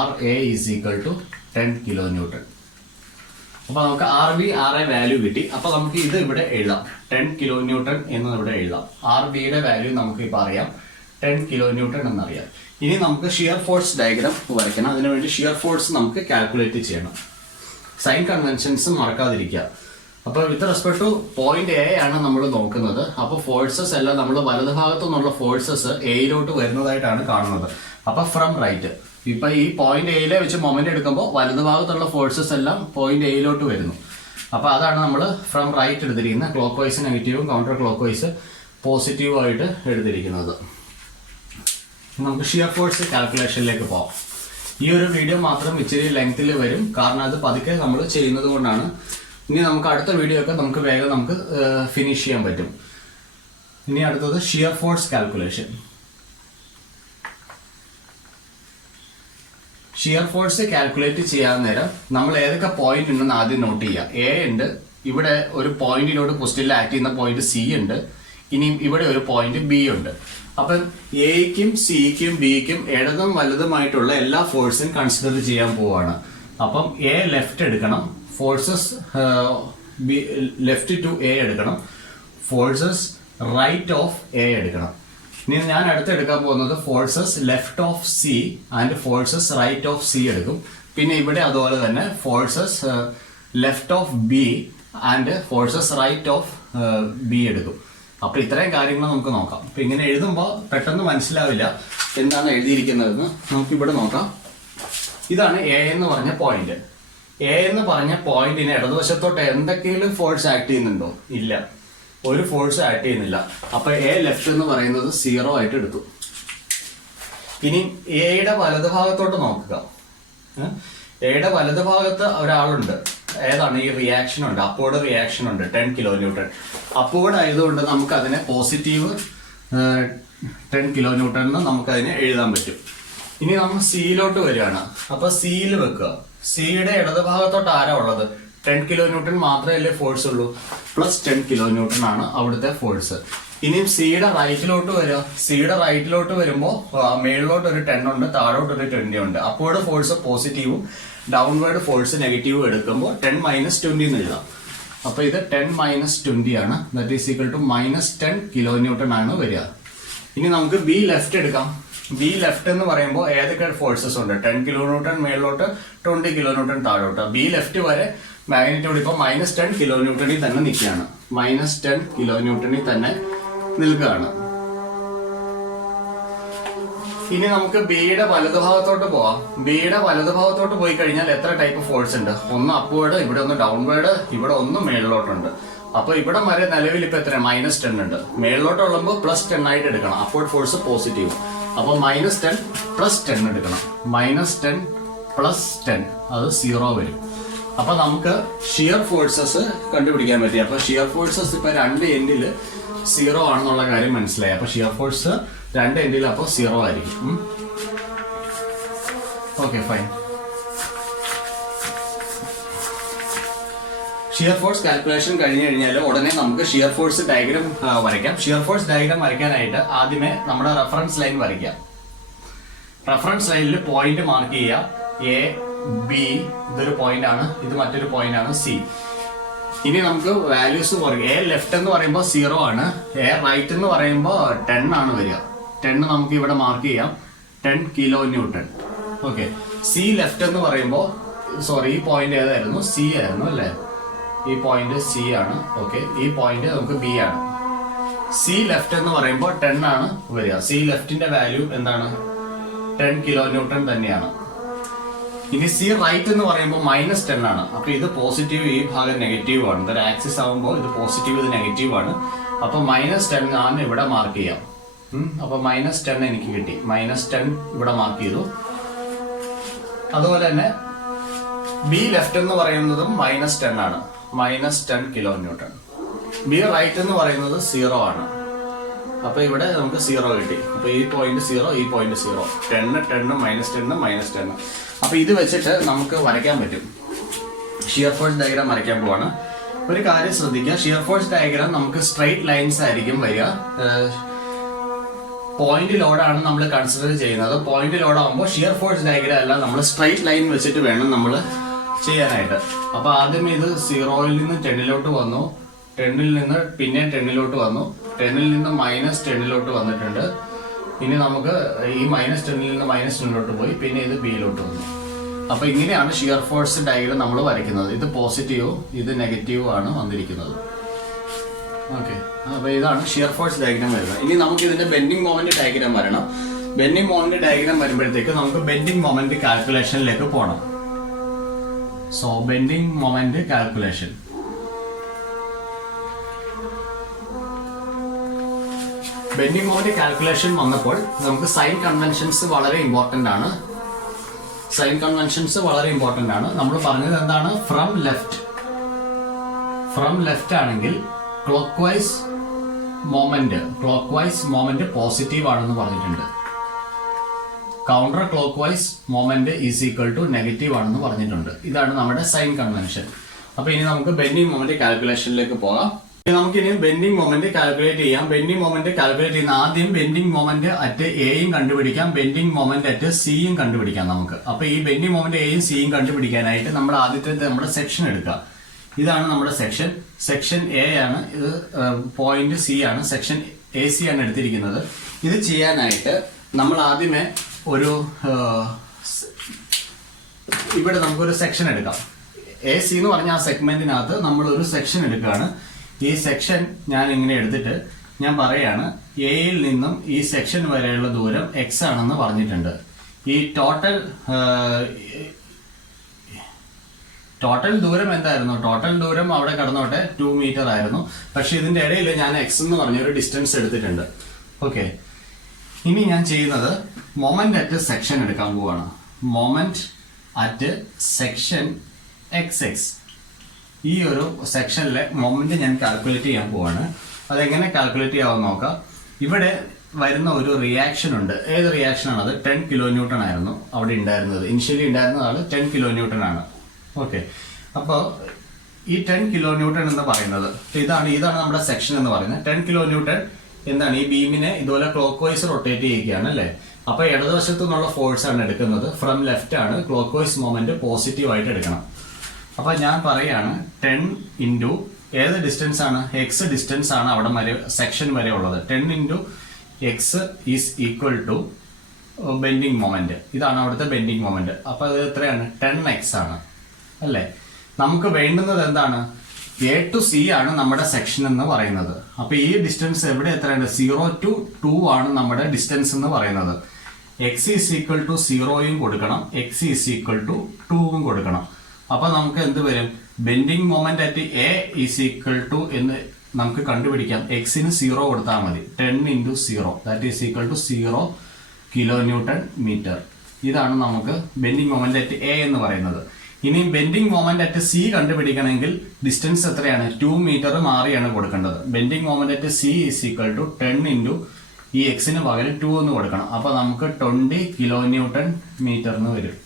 RA is equal to 10 kilo newton. അപ്പൊ നമുക്ക് RA വാല്യൂ കിട്ടി. അപ്പൊ നമുക്ക് ഇത് ഇവിടെ എഴുതാം. 10 കിലോ ന്യൂട്ടൺ എന്ന് ഇവിടെ എഴുതാം. RBയുടെ വാല്യൂ നമുക്ക് ഇപ്പൊ അറിയാം, 10 കിലോ ന്യൂട്ടൺ എന്നറിയാം. ഇനി നമുക്ക് ഷിയർ ഫോഴ്സ് ഡയഗ്രാം വരയ്ക്കണം. അതിനുവേണ്ടി ഷിയർ ഫോഴ്സ് നമുക്ക് കാൽക്കുലേറ്റ് ചെയ്യണം. സൈൻ കൺവെൻഷൻസ് മറക്കാതിരിക്കുക. അപ്പൊ with respect two point A ആണ് നമ്മൾ നോക്കുന്നത്. അപ്പൊ ഫോഴ്സസ് എല്ലാം നമ്മൾ വലതുഭാഗത്തു നിന്നുള്ള ഫോഴ്സസ് എയിലോട്ട് വരുന്നതായിട്ടാണ് കാണുന്നത്. അപ്പൊ ഫ്രം റൈറ്റ് ഇപ്പൊ ഈ പോയിന്റ് എയിലെ വെച്ച് മൊമെന്റ് എടുക്കുമ്പോൾ വലതുഭാഗത്തുള്ള ഫോഴ്സസ് എല്ലാം പോയിന്റ് എയിലോട്ട് വരുന്നു. അപ്പൊ അതാണ് നമ്മൾ ഫ്രം റൈറ്റ് എടുത്തിരിക്കുന്നത്. ക്ലോക്ക് വൈസ് നെഗറ്റീവും കൗണ്ടർ ക്ലോക്ക് വൈസ് പോസിറ്റീവും ആയിട്ട് എടുത്തിരിക്കുന്നത്. നമുക്ക് ഷിയർ ഫോഴ്സ് കാൽക്കുലേഷനിലേക്ക് പോകാം. ഈ ഒരു വീഡിയോ മാത്രം ഇച്ചിരി ലെങ്ത്തിൽ വരും, കാരണം അത് പതുക്കെ നമ്മൾ ചെയ്യുന്നത് കൊണ്ടാണ്. ഇനി നമുക്ക് അടുത്ത വീഡിയോ ഒക്കെ നമുക്ക് വേഗം നമുക്ക് ഫിനിഷ് ചെയ്യാൻ പറ്റും. ഇനി അടുത്തത് shear force calculation. Shear force calculate ചെയ്യാൻ നേരം നമ്മൾ ഏതൊക്കെ പോയിന്റ് ഉണ്ടെന്ന് ആദ്യം നോട്ട് ചെയ്യുക. എ ഉണ്ട്, ഇവിടെ ഒരു പോയിന്റിനോട് ക്വസ്റ്റ്യനിൽ ആക്ട് ചെയ്യുന്ന പോയിന്റ് സി ഉണ്ട്, ഇനിയും ഇവിടെ ഒരു പോയിന്റ് ബി ഉണ്ട്. അപ്പം എയ്ക്കും സിക്കും ബിക്കും ഇടതും വലതുമായിട്ടുള്ള എല്ലാ ഫോഴ്സും കൺസിഡർ ചെയ്യാൻ പോവാണ്. അപ്പം എ ലെഫ്റ്റ് എടുക്കണം, ഫോഴ്സസ് ലെഫ്റ്റ് ടു എ എടുക്കണം, ഫോഴ്സസ് റൈറ്റ് ഓഫ് എ എടുക്കണം. ഇനി ഞാൻ അടുത്ത് എടുക്കാൻ പോകുന്നത് forces left of C and forces right of C എടുക്കും. പിന്നെ ഇവിടെ അതുപോലെ തന്നെ forces left of B and forces right of B എടുക്കും. അപ്പൊ ഇത്രയും കാര്യങ്ങൾ നമുക്ക് നോക്കാം. അപ്പൊ ഇങ്ങനെ എഴുതുമ്പോൾ പെട്ടെന്ന് മനസ്സിലാവില്ല എന്താണ് എഴുതിയിരിക്കുന്നതെന്ന്. നമുക്ക് ഇവിടെ നോക്കാം. ഇതാണ് എ എന്ന് പറഞ്ഞ പോയിന്റ്. എ എന്ന് പറഞ്ഞ പോയിന്റിന് ഇടതുവശത്തോട്ട് എന്തെങ്കിലും ഫോഴ്സ് ആക്ട് ചെയ്യുന്നുണ്ടോ? ഇല്ല, ഒരു ഫോഴ്സ് ആക്ട് ചെയ്യുന്നില്ല. അപ്പൊ എ ലെഫ്റ്റ് എന്ന് പറയുന്നത് 0 ആയിട്ട് എടുത്തു. ഇനി എയുടെ വലതുഭാഗത്തോട്ട് നോക്കുക. എയുടെ വലതുഭാഗത്ത് ഒരാളുണ്ട്, ഏതാണ് ഈ റിയാക്ഷൻ ഉണ്ട്, അപ്വേർഡ് റിയാക്ഷൻ ഉണ്ട് 10 കിലോ ന്യൂട്ടൺ. അപ്വേർഡ് ആയതുകൊണ്ട് നമുക്ക് അതിനെ പോസിറ്റീവ് 10 കിലോ ന്യൂട്ടൺ എന്ന് നമുക്ക് അതിനെ എഴുതാൻ പറ്റും. ഇനി നമ്മൾ സിയിലോട്ട് വരികയാണ്. അപ്പൊ സിയിൽ വെക്കുക. സിയുടെ ഇടതുഭാഗത്തോട്ട് ആരാ ഉള്ളത്? 10 കിലോ ന്യൂട്ടൺ മാത്രമല്ലേ ഫോഴ്സ് ഉള്ളൂ, പ്ലസ് 10 കിലോ ന്യൂട്ടൺ ആണ് അവിടുത്തെ ഫോഴ്സ്. ഇനിയും സിയുടെ റൈറ്റിലോട്ട് വരിക. സിയുടെ റൈറ്റിലോട്ട് വരുമ്പോൾ മേളിലോട്ട് ഒരു 10 ഉണ്ട്, താഴോട്ട് ഒരു 20 ഉണ്ട്. അപ്വേർഡ് ഫോഴ്സ് പോസിറ്റീവും ഡൗൺവേർഡ് ഫോഴ്സ് നെഗറ്റീവും എടുക്കുമ്പോൾ 10 - 20 എന്ന് എഴുതാം. അപ്പൊ ഇത് 10 - 20 ആണ്. That is equal to -10 kilo newton ആണ് വരിക. ഇനി നമുക്ക് ബി ലെഫ്റ്റ് എടുക്കാം. ബി ലെഫ്റ്റ് എന്ന് പറയുമ്പോൾ ഏതൊക്കെ ഫോഴ്സസ് ഉണ്ട്? 10 കിലോ ന്യൂട്ടൺ മേളിലോട്ട്, 20 കിലോ ന്യൂട്ടൺ താഴോട്ട്. ബി ലെഫ്റ്റ് വരെ മാഗ്നിറ്റ്യൂഡ് ഇപ്പോൾ -10 കിലോ ന്യൂട്ടണിൽ തന്നെ നിൽക്കുകയാണ്. -10 കിലോ ന്യൂട്ടണിൽ തന്നെ നിൽക്കുകയാണ്. ഇനി നമുക്ക് ബിയുടെ വലതുഭാഗത്തോട്ട് പോവാം. ബിയുടെ വലതുഭാഗത്തോട്ട് പോയി കഴിഞ്ഞാൽ എത്ര ടൈപ്പ് ഫോഴ്സ് ഉണ്ട്? ഒന്ന് അപ്വേർഡ്, ഇവിടെ ഒന്ന് ഡൗൺവേർഡ്, ഇവിടെ ഒന്ന് മേളിലോട്ടുണ്ട്. അപ്പൊ ഇവിടെ വരെ നിലവിൽ ഇപ്പൊ എത്ര? -10 ഉണ്ട്. മേളിലോട്ട് ഉള്ളപ്പോൾ +10 ആയിട്ട് എടുക്കണം. Upward force positive. അപ്പൊ -10 + 10 എടുക്കണം. -10 + 10 അത് 0 വരും. അപ്പൊ നമുക്ക് ഷിയർ ഫോഴ്സസ് കണ്ടുപിടിക്കാൻ പറ്റി. അപ്പൊ ഷിയർ ഫോഴ്സസ് ഇപ്പൊ 2 എൻഡില് 0 ആണെന്നുള്ള കാര്യം മനസ്സിലായി. അപ്പൊ ഷിയർ ഫോഴ്സ് 2 എൻഡിൽ അപ്പോൾ 0 ആയിരിക്കും. Okay, fine. Shear force calculation കഴിഞ്ഞു കഴിഞ്ഞാൽ ഉടനെ നമുക്ക് ഷിയർ ഫോഴ്സ് ഡയഗ്രാം വരയ്ക്കാം. ഷിയർ ഫോഴ്സ് ഡയഗ്രാം വരയ്ക്കാനായിട്ട് ആദ്യമേ നമ്മുടെ റെഫറൻസ് ലൈൻ വരയ്ക്കാം. റെഫറൻസ് ലൈനിൽ പോയിന്റ് മാർക്ക് ചെയ്യുക. എ, ബി ഇതൊരു പോയിന്റ് ആണ്, ഇത് മറ്റൊരു പോയിന്റ് ആണ്, സി. ഇനി നമുക്ക് വാല്യൂസ് പറയും. എ ലെഫ്റ്റ് എന്ന് പറയുമ്പോൾ 0 ആണ്. എ റൈറ്റ് എന്ന് പറയുമ്പോൾ 10 ആണ് വരിക. 10 നമുക്ക് ഇവിടെ മാർക്ക് ചെയ്യാം, 10 kilo newton. Okay. C left എന്ന് പറയുമ്പോൾ, സോറി ഈ പോയിന്റ് ഏതായിരുന്നു? സി ആയിരുന്നു അല്ലേ? ഈ പോയിന്റ് സി ആണ്. ഓക്കെ, ഈ പോയിന്റ് നമുക്ക് ബി ആണ്. സി ലെഫ്റ്റ് എന്ന് പറയുമ്പോൾ 10 ആണ് വരിക. സി ലെഫ്റ്റിന്റെ വാല്യൂ എന്താണ്? 10 കിലോ ന്യൂട്ടൺ തന്നെയാണ്. ഇനി സി റൈറ്റ് എന്ന് പറയുമ്പോൾ -10 ആണ്. അപ്പൊ ഇത് പോസിറ്റീവ്, ഈ ഭാഗം നെഗറ്റീവ് ആണ്. ഇതൊരു ആക്സിസ് ആകുമ്പോൾ ഇത് പോസിറ്റീവ്, ഇത് നെഗറ്റീവ് ആണ്. അപ്പൊ -10 ആണ് ഇവിടെ മാർക്ക് ചെയ്യാം. അപ്പൊ -10 എനിക്ക് കിട്ടി. -10 ഇവിടെ മാർക്ക് ചെയ്തു. അതുപോലെ തന്നെ ബി ലെഫ്റ്റ് എന്ന് പറയുന്നതും -10 ആണ്. -10 കിലോ ന്യൂട്ടൺ. ബി റൈറ്റ് എന്ന് പറയുന്നത് 0 ആണ്. അപ്പൊ ഇവിടെ നമുക്ക് 0 കിട്ടി. അപ്പൊ ഈ പോയിന്റ് 0, ഈ പോയിന്റ് 0. 10, -10, -10. അപ്പൊ ഇത് വെച്ചിട്ട് നമുക്ക് വരയ്ക്കാൻ പറ്റും. ഷിയർ ഫോഴ്സ് ഡയഗ്രാം വരയ്ക്കാൻ പോവാണ്. ഒരു കാര്യം ശ്രദ്ധിക്കുക, ഷിയർ ഫോഴ്സ് ഡയഗ്രാം നമുക്ക് സ്ട്രെയിറ്റ് ലൈൻസ് ആയിരിക്കും വരിക. പോയിന്റ് ലോഡാണ് നമ്മൾ കൺസിഡർ ചെയ്യുന്നത്. പോയിന്റ് ലോഡ് ആകുമ്പോൾ ഷിയർ ഫോഴ്സ് ഡയഗ്രാം അല്ല, നമ്മൾ സ്ട്രെയിറ്റ് ലൈൻ വെച്ചിട്ട് വേണം നമ്മൾ ചെയ്യാനായിട്ട്. അപ്പൊ ആദ്യം ഇത് 0ൽ നിന്ന് 10ലോട്ട് വന്നു, 10ൽ നിന്ന് പിന്നെ 10ലോട്ട് വന്നു, 10ൽ നിന്ന് -10ലോട്ട് വന്നിട്ടുണ്ട്. ഇനി നമുക്ക് ഈ -10ൽ നിന്ന് -10ലോട്ട് പോയി, പിന്നെ ഇത് ബിയിലോട്ട് വന്നു. അപ്പൊ ഇങ്ങനെയാണ് ഷിയർ ഫോഴ്സ് ഡയഗ്രാം നമ്മൾ വരയ്ക്കുന്നത്. ഇത് പോസിറ്റീവും ഇത് നെഗറ്റീവും ആണ് വന്നിരിക്കുന്നത്. ഓക്കെ, അപ്പൊ ഇതാണ് ഷിയർ ഫോഴ്സ് ഡയഗ്രാം വരുന്നത്. ഇനി നമുക്ക് ഇതിന്റെ ബെൻഡിങ് മൊമെന്റ് ഡയഗ്രാം വരണം. ബെൻഡിങ് മൊമെന്റ് ഡയഗ്രാം വരുമ്പോഴത്തേക്ക് നമുക്ക് ബെൻഡിങ് മൊമെന്റ് കാൽക്കുലേഷനിലേക്ക് പോകണം. So bending moment calculation. Bending moment calculation വന്നപ്പോൾ നമുക്ക് സൈൻ കൺവെൻഷൻസ് വളരെ ഇമ്പോർട്ടന്റ് ആണ്. സൈൻ കൺവെൻഷൻസ് വളരെ ഇമ്പോർട്ടന്റ് ആണ്. നമ്മൾ പറഞ്ഞത് എന്താണ്? ഫ്രം ലെഫ്റ്റ് ആണെങ്കിൽ ക്ലോക്ക് വൈസ് മൊമെന്റ് പോസിറ്റീവ് ആണെന്ന് പറഞ്ഞിട്ടുണ്ട്. Counter clockwise moment is equal to negative ആണെന്ന് പറഞ്ഞിട്ടുണ്ട്. ഇതാണ് നമ്മുടെ സൈൻ കൺവെൻഷൻ. അപ്പൊ ഇനി നമുക്ക് ബെൻഡിങ് മൊമെന്റ് കാൽക്കുലേഷനിലേക്ക് പോകാം. നമുക്കിനി ബെൻഡിങ് മൊമെന്റ് കാൽക്കുലേറ്റ് ചെയ്യാം. ബെൻഡിങ് മൊമെന്റ് കാൽക്കുലേറ്റ് ചെയ്യുന്ന ആദ്യം ബെൻഡിങ് മൊമെന്റ് അറ്റ് എയും കണ്ടുപിടിക്കാം, ബെൻഡിങ് മൊമെന്റ് അറ്റ് സിയും കണ്ടുപിടിക്കാം നമുക്ക്. അപ്പൊ ഈ ബെൻഡിങ് മൊമെന്റ് എയും സിയും കണ്ടുപിടിക്കാനായിട്ട് നമ്മൾ ആദ്യത്തെ നമ്മുടെ സെക്ഷൻ എടുക്കാം. ഇതാണ് നമ്മുടെ സെക്ഷൻ എ ആണ്. ഇത് പോയിന്റ് സി ആണ്. സെക്ഷൻ എ സി ആണ് എടുത്തിരിക്കുന്നത്. ഇത് ചെയ്യാനായിട്ട് നമ്മൾ ആദ്യമേ ഇവിടെ നമുക്കൊരു സെക്ഷൻ എടുക്കാം. എ സി എന്ന് പറഞ്ഞ ആ സെഗ്മെന്റിനകത്ത് നമ്മൾ ഒരു സെക്ഷൻ എടുക്കുകയാണ്. ഈ സെക്ഷൻ ഞാൻ ഇങ്ങനെ എടുത്തിട്ട് ഞാൻ പറയാണ്, എയിൽ നിന്നും ഈ സെക്ഷൻ വരെയുള്ള ദൂരം x ആണെന്ന് പറഞ്ഞിട്ടുണ്ട്. ഈ ടോട്ടൽ ദൂരം എന്തായിരുന്നു? ടോട്ടൽ ദൂരം അവിടെ കടന്നോട്ടെ 2 മീറ്റർ ആയിരുന്നു. പക്ഷെ ഇതിന്റെ ഇടയിൽ ഞാൻ x എന്ന് പറഞ്ഞൊരു ഡിസ്റ്റൻസ് എടുത്തിട്ടുണ്ട്. ഓക്കെ, ഇനി ഞാൻ ചെയ്യുന്നത് മൊമെന്റ് അറ്റ് സെക്ഷൻ എടുക്കാൻ പോവാണ്. Moment at section XX. ഈ ഒരു സെക്ഷനിലെ മൊമെന്റ് ഞാൻ കാൽക്കുലേറ്റ് ചെയ്യാൻ പോവാണ്. അതെങ്ങനെ കാൽക്കുലേറ്റ് ചെയ്യാമെന്ന് നോക്കാം. ഇവിടെ വരുന്ന ഒരു റിയാക്ഷൻ ഉണ്ട്. ഏത് റിയാക്ഷൻ ആണ്? അത് 10 കിലോ ന്യൂട്ടൺ ആയിരുന്നു അവിടെ ഉണ്ടായിരുന്നത്. ഇനിഷ്യലി ഉണ്ടായിരുന്ന ആള് 10 കിലോ ന്യൂട്ടൺ ആണ്. ഓക്കെ, അപ്പോൾ ഈ 10 കിലോ ന്യൂട്ടൺ എന്ന് പറയുന്നത് ഇതാണ് നമ്മുടെ സെക്ഷൻ എന്ന് പറയുന്നത്. 10 കിലോ ന്യൂട്ടൺ എന്താണ്? ഈ ബീമിനെ ഇതുപോലെ ക്ലോക്ക് വൈസ് റൊട്ടേറ്റ് ചെയ്യുകയാണ് അല്ലേ. അപ്പൊ ഇടതുവശത്തു നിന്നുള്ള ഫോഴ്സ് ആണ് എടുക്കുന്നത്. ഫ്രം ലെഫ്റ്റ് ആണ്. ക്ലോക്ക് വൈസ് മൊമെന്റ് പോസിറ്റീവ് ആയിട്ട് എടുക്കണം. അപ്പൊ ഞാൻ പറയാണ് 10 ഇൻറ്റു ഏത് ഡിസ്റ്റൻസ് ആണ്? എക്സ് ഡിസ്റ്റൻസ് ആണ് അവിടെ വരെ സെക്ഷൻ വരെ ഉള്ളത്. 10 into x is equal to bending moment. ഇതാണ് അവിടുത്തെ ബെൻഡിങ് മൊമെന്റ്. അപ്പൊ അത് എത്രയാണ്? 10x ആണ് അല്ലേ. നമുക്ക് വേണ്ടുന്നത് എന്താണ്? A to C ആണ് നമ്മുടെ സെക്ഷൻ എന്ന് പറയുന്നത്. അപ്പൊ ഈ ഡിസ്റ്റൻസ് എവിടെ എത്രയാണ്? 0 to 2 ആണ് നമ്മുടെ ഡിസ്റ്റൻസ് എന്ന് പറയുന്നത്. x ഈസ് ഈക്വൽ ടു 0യും കൊടുക്കണം, x ഈസ് ഈക്വൽ ടു 2ഉം കൊടുക്കണം. അപ്പൊ നമുക്ക് എന്ത് വരും? Bending moment at A is equal to എന്ന് നമുക്ക് കണ്ടുപിടിക്കാം. എക്സിന് 0 കൊടുത്താൽ മതി. 10 into 0 that is equal to 0 kilo newton metre. ഇതാണ് നമുക്ക് ബെൻഡിങ് മൊമെന്റ് അറ്റ് A എന്ന് പറയുന്നത്. ഇനി ബെൻഡിങ് മൊമെന്റ് അറ്റ് C കണ്ടുപിടിക്കണമെങ്കിൽ ഡിസ്റ്റൻസ് എത്രയാണ്? 2 മീറ്റർ മാറിയാണ് കൊടുക്കേണ്ടത്. Bending moment at C is equal to 10 into ഈ എക്സിന് പകരം 2 എന്ന് കൊടുക്കണം. അപ്പൊ നമുക്ക് 20 കിലോ ന്യൂട്ടൺ മീറ്റർ എന്ന് വരും.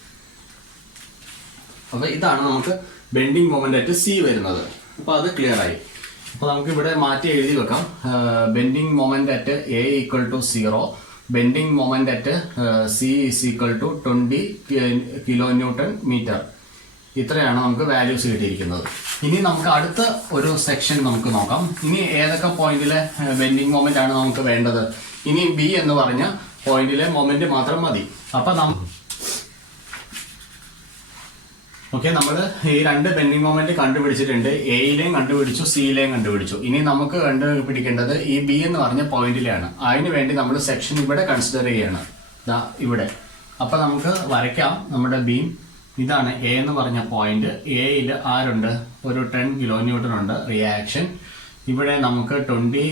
അപ്പൊ ഇതാണ് നമുക്ക് ബെൻഡിങ് മൊമെന്റ് അറ്റ് C വരുന്നത്. അപ്പൊ അത് ക്ലിയർ ആയി. അപ്പൊ നമുക്ക് ഇവിടെ മാറ്റി എഴുതി വെക്കാം. Bending moment at A equal to 0, bending moment at C is equal to 20 kilo newton metre. ഇത്രയാണ് നമുക്ക് വാല്യൂസ് കിട്ടിയിരിക്കുന്നത്. ഇനി നമുക്ക് അടുത്ത ഒരു സെക്ഷൻ നമുക്ക് നോക്കാം. ഇനി ഏതൊക്കെ പോയിന്റിലെ ബെൻഡിങ് മൊമെന്റ് ആണ് നമുക്ക് വേണ്ടത്? ഇനി B എന്ന് പറഞ്ഞ പോയിന്റിലെ മൊമെന്റ് മാത്രം മതി. അപ്പൊ ഓക്കെ, നമ്മൾ ഈ രണ്ട് ബെൻഡിങ് മൊമെന്റ് കണ്ടുപിടിച്ചിട്ടുണ്ട്. എയിലെയും കണ്ടുപിടിച്ചു, സിയിലെയും കണ്ടുപിടിച്ചു. ഇനി നമുക്ക് കണ്ടുപിടിക്കേണ്ടത് ഈ B എന്ന് പറഞ്ഞ പോയിന്റിലാണ്. അതിനു വേണ്ടി നമ്മൾ സെക്ഷൻ ഇവിടെ കൺസിഡർ ചെയ്യണം, ഇവിടെ. അപ്പൊ നമുക്ക് വരയ്ക്കാം നമ്മുടെ ബീം. ഇതാണ് A എന്ന് പറഞ്ഞ പോയിന്റ്. എയിൽ ആരുണ്ട്? ഒരു 10 കിലോ ന്യൂട്ടൺ ഉണ്ട് റിയാക്ഷൻ. ഇവിടെ നമുക്ക് 20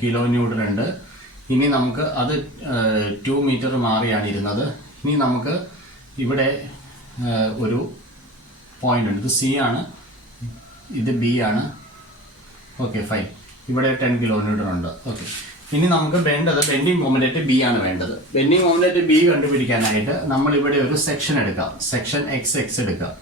കിലോ ന്യൂട്ടൺ ഉണ്ട്. ഇനി നമുക്ക് അത് 2 മീറ്റർ മാറിയാണ് ഇരുന്നത്. ഇനി നമുക്ക് ഇവിടെ ഒരു പോയിന്റ് ഉണ്ട്. ഇത് C ആണ്, ഇത് B ആണ്. Okay, fine. ഇവിടെ 10 കിലോ ന്യൂട്ടൺ ഉണ്ട്. ഓക്കെ, ഇനി നമുക്ക് വേണ്ടത് ബെൻഡിങ് മൊമെന്റ് അറ്റ് B ആണ് വേണ്ടത്. ബെൻഡിങ് മൊമെന്റ് അറ്റ് B കണ്ടുപിടിക്കാനായിട്ട് നമ്മൾ ഇവിടെ ഒരു സെക്ഷൻ എടുക്കാം. സെക്ഷൻ XX എടുക്കാം.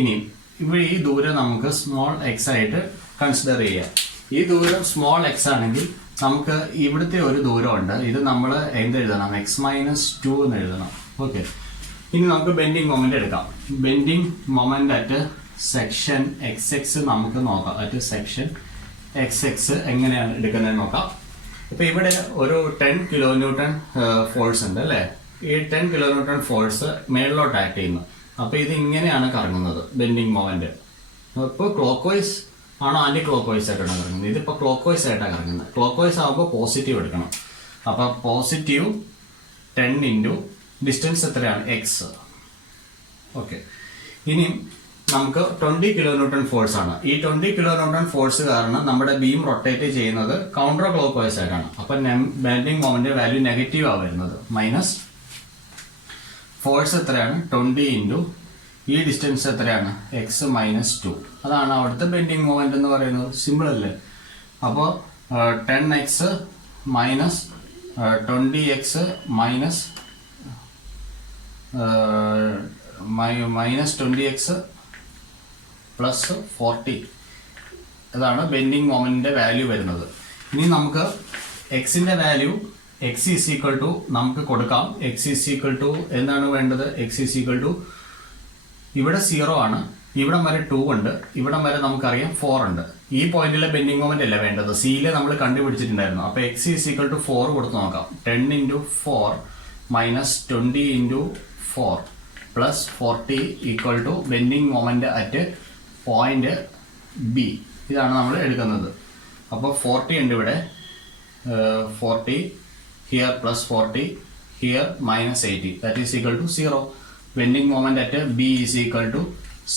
ഇനി ഇവിടെ ഈ ദൂരം നമുക്ക് സ്മോൾ x ആയിട്ട് കൺസിഡർ ചെയ്യാം. ഈ ദൂരം സ്മോൾ x ആണെങ്കിൽ നമുക്ക് ഇവിടുത്തെ ഒരു ദൂരമുണ്ട്. ഇത് നമ്മൾ എന്തെഴുതണം? x-2 എന്ന് എഴുതണം. ഓക്കെ, ഇനി നമുക്ക് ബെൻഡിങ് മൊമെന്റ് എടുക്കാം. Bending moment at section XX നമുക്ക് നോക്കാം. അറ്റ് സെക്ഷൻ XX എങ്ങനെയാണ് എടുക്കുന്നത് നോക്കാം. ഇപ്പൊ ഇവിടെ ഒരു 10 കിലോ ന്യൂട്ടൺ ഫോഴ്സ് ഉണ്ട് അല്ലെ. ഈ 10 കിലോ ന്യൂട്ടൺ ഫോഴ്സ് മേളിലോട്ട് ആക്ട് ചെയ്യുന്നു. അപ്പൊ ഇത് ഇങ്ങനെയാണ് കറങ്ങുന്നത് ബെൻഡിങ് മൊമെന്റ്. ഇപ്പൊ ക്ലോക്ക് വൈസ് ആണോ ആന്റി ക്ലോക്ക് വൈസ് ആയിട്ടാണ് കറങ്ങുന്നത്? ഇതിപ്പോ ക്ലോക്ക് വൈസ് ആയിട്ടാണ് കറങ്ങുന്നത്. ക്ലോക്ക് വൈസ് ആകുമ്പോൾ പോസിറ്റീവ് എടുക്കണം. അപ്പൊ പോസിറ്റീവ് 10 ഇൻറ്റു ഡിസ്റ്റൻസ് എത്രയാണ്? X. ഓക്കെ, ഇനി നമുക്ക് 20 കിലോ ന്യൂട്ടൺ ഫോഴ്സ് ആണ്. ഈ 20 കിലോ ന്യൂട്ടൺ ഫോഴ്സ് കാരണം നമ്മുടെ ബീം റൊട്ടേറ്റ് ചെയ്യുന്നത് കൗണ്ടർ ക്ലോക്ക് വൈസ് ആയിട്ടാണ്. അപ്പൊ ബെൻഡിങ് മൊമെന്റ് വാല്യൂ നെഗറ്റീവ് ആ വരുന്നത്. മൈനസ് ഫോഴ്സ് എത്രയാണ്? 20 ഇൻറ്റു ഈ ഡിസ്റ്റൻസ് എത്രയാണ്? X-2. അതാണ് അവിടുത്തെ ബെൻഡിങ് മൊമെന്റ് എന്ന് പറയുന്നത്. സിമ്പിൾ അല്ലേ? അപ്പോൾ 10x minus 20x minus -20x plus 40. ഇതാണ് ബെൻഡിങ് മൊമെന്റിന്റെ വാല്യൂ വരുന്നത്. ഇനി നമുക്ക് എക്സിന്റെ value x is equal to നമുക്ക് കൊടുക്കാം. x ഈസ് ഈക്വൽ ടു എന്താണ് വേണ്ടത്? x ഈസ് ഈക്വൽ ടു ഇവിടെ 0 ആണ്, ഇവിടം വരെ 2 ഉണ്ട്, ഇവിടം വരെ നമുക്കറിയാം 4 ഉണ്ട്. ഈ പോയിന്റിലെ ബെൻഡിങ് മൊമെന്റ് അല്ല വേണ്ടത്, സിയിലെ നമ്മൾ കണ്ടുപിടിച്ചിട്ടുണ്ടായിരുന്നു. അപ്പൊ x ഈസ് ഈക്വൽ ടു 4 കൊടുത്ത് നോക്കാം. 10 into 4 minus 20 into 4 plus 40 equal to bending moment at point B. ഇതാണ് നമ്മൾ എടുക്കുന്നത്. അപ്പോൾ 40 ഉണ്ട് ഇവിടെ, 40 here plus 40 here minus 80 that is equal to 0. Bending moment at B is equal to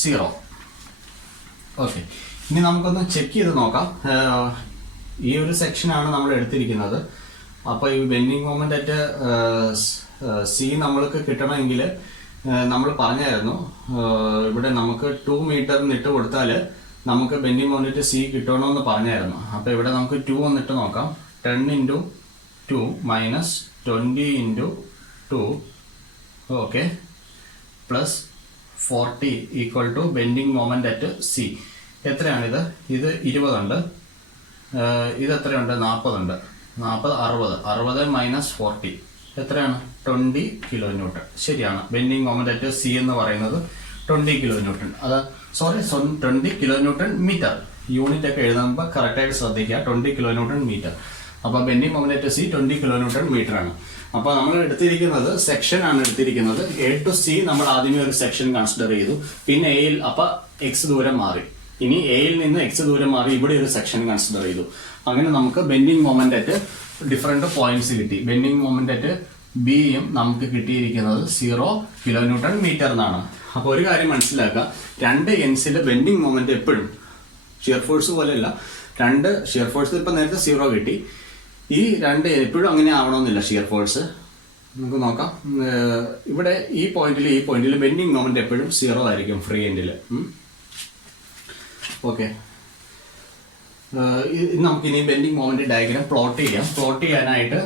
0. Okay, ഇനി നമുക്കൊന്ന് ചെക്ക് ചെയ്ത് നോക്കാം. ഈ ഒരു സെക്ഷനാണ് നമ്മൾ എടുത്തിരിക്കുന്നത്. അപ്പോൾ ഈ ബെൻഡിങ് മൊമെന്റ് അറ്റ് C നമ്മൾക്ക് കിട്ടണമെങ്കിൽ നമ്മൾ പറഞ്ഞായിരുന്നു ഇവിടെ നമുക്ക് 2 മീറ്റർ ഇട്ട് കൊടുത്താൽ നമുക്ക് ബെൻഡിങ് മൊമെന്റ് സി കിട്ടണമെന്ന് പറഞ്ഞായിരുന്നു. അപ്പോൾ ഇവിടെ നമുക്ക് 2 വന്നിട്ട് നോക്കാം. 10 × 2 minus 20 × 2 okay plus 40 equal to bending moment at C. എത്രയാണിത്? ഇത് 20 ഉണ്ട്, ഇത് എത്രയുണ്ട്? 40 ഉണ്ട്. 40 60 മൈനസ് 40 എത്രയാണ്? 20 കിലോ ന്യൂട്ടൺ. ശരിയാണ്. ബെൻഡിങ് മൊമെന്റ് അറ്റ് സി എന്ന് പറയുന്നത് 20 കിലോ ന്യൂട്ടൺ. അത് 20 കിലോ ന്യൂട്ടൺ മീറ്റർ. യൂണിറ്റ് ഒക്കെ എഴുതുമ്പോൾ കറക്റ്റായിട്ട് ശ്രദ്ധിക്കുക. 20 കിലോ ന്യൂട്ടൺ മീറ്റർ. അപ്പോൾ bending moment at C 20 kilo newton metre ആണ്. അപ്പോൾ നമ്മൾ എടുത്തിരിക്കുന്നത് സെക്ഷൻ ആണ് എടുത്തിരിക്കുന്നത്. എ ടു സി നമ്മൾ ആദ്യമേ ഒരു സെക്ഷൻ കൺസിഡർ ചെയ്തു. പിന്നെ എയിൽ അപ്പോൾ എക്സ് ദൂരം മാറി. ഇനി എയിൽ നിന്ന് എക്സ് ദൂരം മാറി ഇവിടെ ഒരു സെക്ഷൻ കൺസിഡർ ചെയ്തു. അങ്ങനെ നമുക്ക് bending moment at different points കിട്ടി. ബെൻഡിങ് മൊമെന്റ് അറ്റ് ബിയും നമുക്ക് കിട്ടിയിരിക്കുന്നത് 0 കിലോ ന്യൂട്ടൺ മീറ്റർ എന്നാണ്. അപ്പോൾ ഒരു കാര്യം മനസ്സിലാക്കുക, രണ്ട് എൻസിലെ ബെൻഡിങ് മൊമെന്റ് എപ്പോഴും ഷിയർ ഫോഴ്സ് പോലെയല്ല. രണ്ട് ഷിയർ ഫോഴ്സ് ഇപ്പം നേരത്തെ 0 കിട്ടി. ഈ രണ്ട് എപ്പോഴും അങ്ങനെ ആവണമെന്നില്ല ഷിയർ ഫോഴ്സ്. നമുക്ക് നോക്കാം. ഇവിടെ ഈ പോയിന്റിൽ ബെൻഡിങ് മൊമെന്റ് എപ്പോഴും 0 ആയിരിക്കും ഫ്രീ എൻഡിൽ. ഓക്കെ, നമുക്ക് ഇനി ബെൻഡിങ് മൊമെന്റ് ഡയഗ്രാം പ്ലോട്ട് ചെയ്യാം. പ്ലോട്ട് ചെയ്യാനായിട്ട്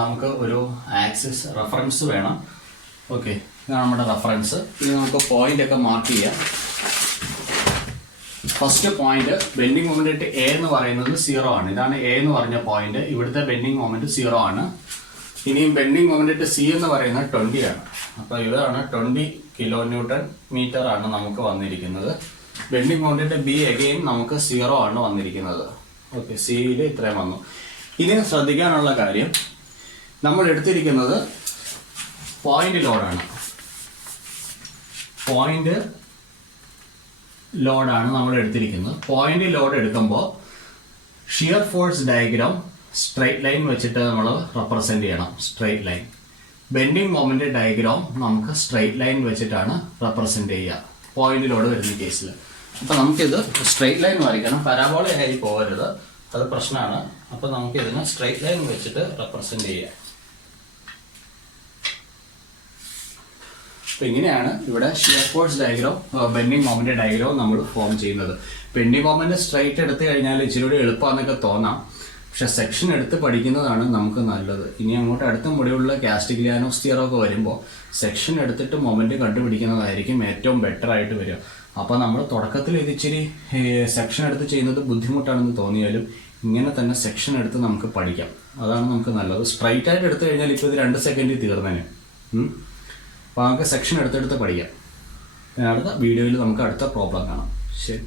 നമുക്ക് ഒരു ആക്സിസ് റെഫറൻസ് വേണം. ഓക്കെ, ഇതാണ് നമ്മുടെ റെഫറൻസ്. ഇത് നമുക്ക് പോയിന്റ് ഒക്കെ മാർക്ക് ചെയ്യാം. First point bending moment A എന്ന് പറയുന്നത് 0 ആണ്. ഇതാണ് എ എന്ന് പറഞ്ഞ പോയിന്റ്. ഇവിടുത്തെ ബെൻഡിങ് മൊമെന്റ് 0 ആണ്. ഇനിയും ബെൻഡിങ് മൊമെന്റ് സി എന്ന് പറയുന്നത് 20 ആണ്. അപ്പോൾ ഇതാണ് 20 കിലോ ന്യൂട്ടൺ മീറ്റർ ആണ് നമുക്ക് വന്നിരിക്കുന്നത്. ബെൻഡിങ് മൊമെന്റ് ബി അഗെയിൻ നമുക്ക് 0 ആണ് വന്നിരിക്കുന്നത്. ഓക്കെ, സിയിൽ ഇത്രയും വന്നു. ഇനി ശ്രദ്ധിക്കാനുള്ള കാര്യം, നമ്മൾ എടുത്തിരിക്കുന്നത് പോയിന്റ് ലോഡാണ്. പോയിന്റ് ലോഡാണ് നമ്മൾ എടുത്തിരിക്കുന്നത്. പോയിന്റ് ലോഡ് എടുക്കുമ്പോൾ shear force diagram straight line വെച്ചിട്ട് നമ്മൾ റെപ്രസെന്റ് ചെയ്യണം. Straight line. Bending moment diagram നമുക്ക് സ്ട്രൈറ്റ് ലൈൻ വെച്ചിട്ടാണ് റെപ്രസെന്റ് ചെയ്യുക പോയിന്റ് ലോഡ് വരുന്ന കേസിൽ. അപ്പൊ നമുക്കിത് സ്ട്രൈറ്റ് ലൈൻ വരയ്ക്കണം. പരാബോള ആയി പോകരുത്, അത് പ്രശ്നമാണ്. അപ്പൊ നമുക്ക് ഇതിനെ സ്ട്രൈറ്റ് ലൈൻ വെച്ചിട്ട് റെപ്രസെന്റ് ചെയ്യാം. അപ്പൊ ഇങ്ങനെയാണ് ഇവിടെ shear force diagram bending moment diagram നമ്മൾ ഫോം ചെയ്യുന്നത്. ബെൻഡിങ് മൊമെന്റ് സ്ട്രൈറ്റ് എടുത്തു കഴിഞ്ഞാൽ ഇച്ചിരി കൂടി എളുപ്പമാണെന്നൊക്കെ തോന്നാം, പക്ഷെ സെക്ഷൻ എടുത്ത് പഠിക്കുന്നതാണ് നമുക്ക് നല്ലത്. ഇനി അങ്ങോട്ട് അടുത്ത മുടിയുള്ള കാസ്റ്റിഗ്ലിയാനോസ് തിയറം ഒക്കെ വരുമ്പോൾ സെക്ഷൻ എടുത്തിട്ട് മൊമെന്റ് കണ്ടുപിടിക്കുന്നതായിരിക്കും ഏറ്റവും ബെറ്റർ ആയിട്ട് വരിക. അപ്പോൾ നമ്മൾ തുടക്കത്തിൽ ഇത് ഇച്ചിരി സെക്ഷൻ എടുത്ത് ചെയ്യുന്നത് ബുദ്ധിമുട്ടാണെന്ന് തോന്നിയാലും ഇങ്ങനെ തന്നെ സെക്ഷൻ എടുത്ത് നമുക്ക് പഠിക്കാം. അതാണ് നമുക്ക് നല്ലത്. സ്ട്രൈറ്റ് ആയിട്ട് എടുത്തു കഴിഞ്ഞാൽ ഇപ്പോൾ ഇത് 2 സെക്കൻഡിൽ തീർന്നേനെ. അപ്പോൾ നമുക്ക് സെക്ഷൻ എടുത്തെടുത്ത് പഠിക്കാം. അടുത്ത വീഡിയോയിൽ നമുക്ക് അടുത്ത പ്രോബ്ലം കാണാം. ശരി.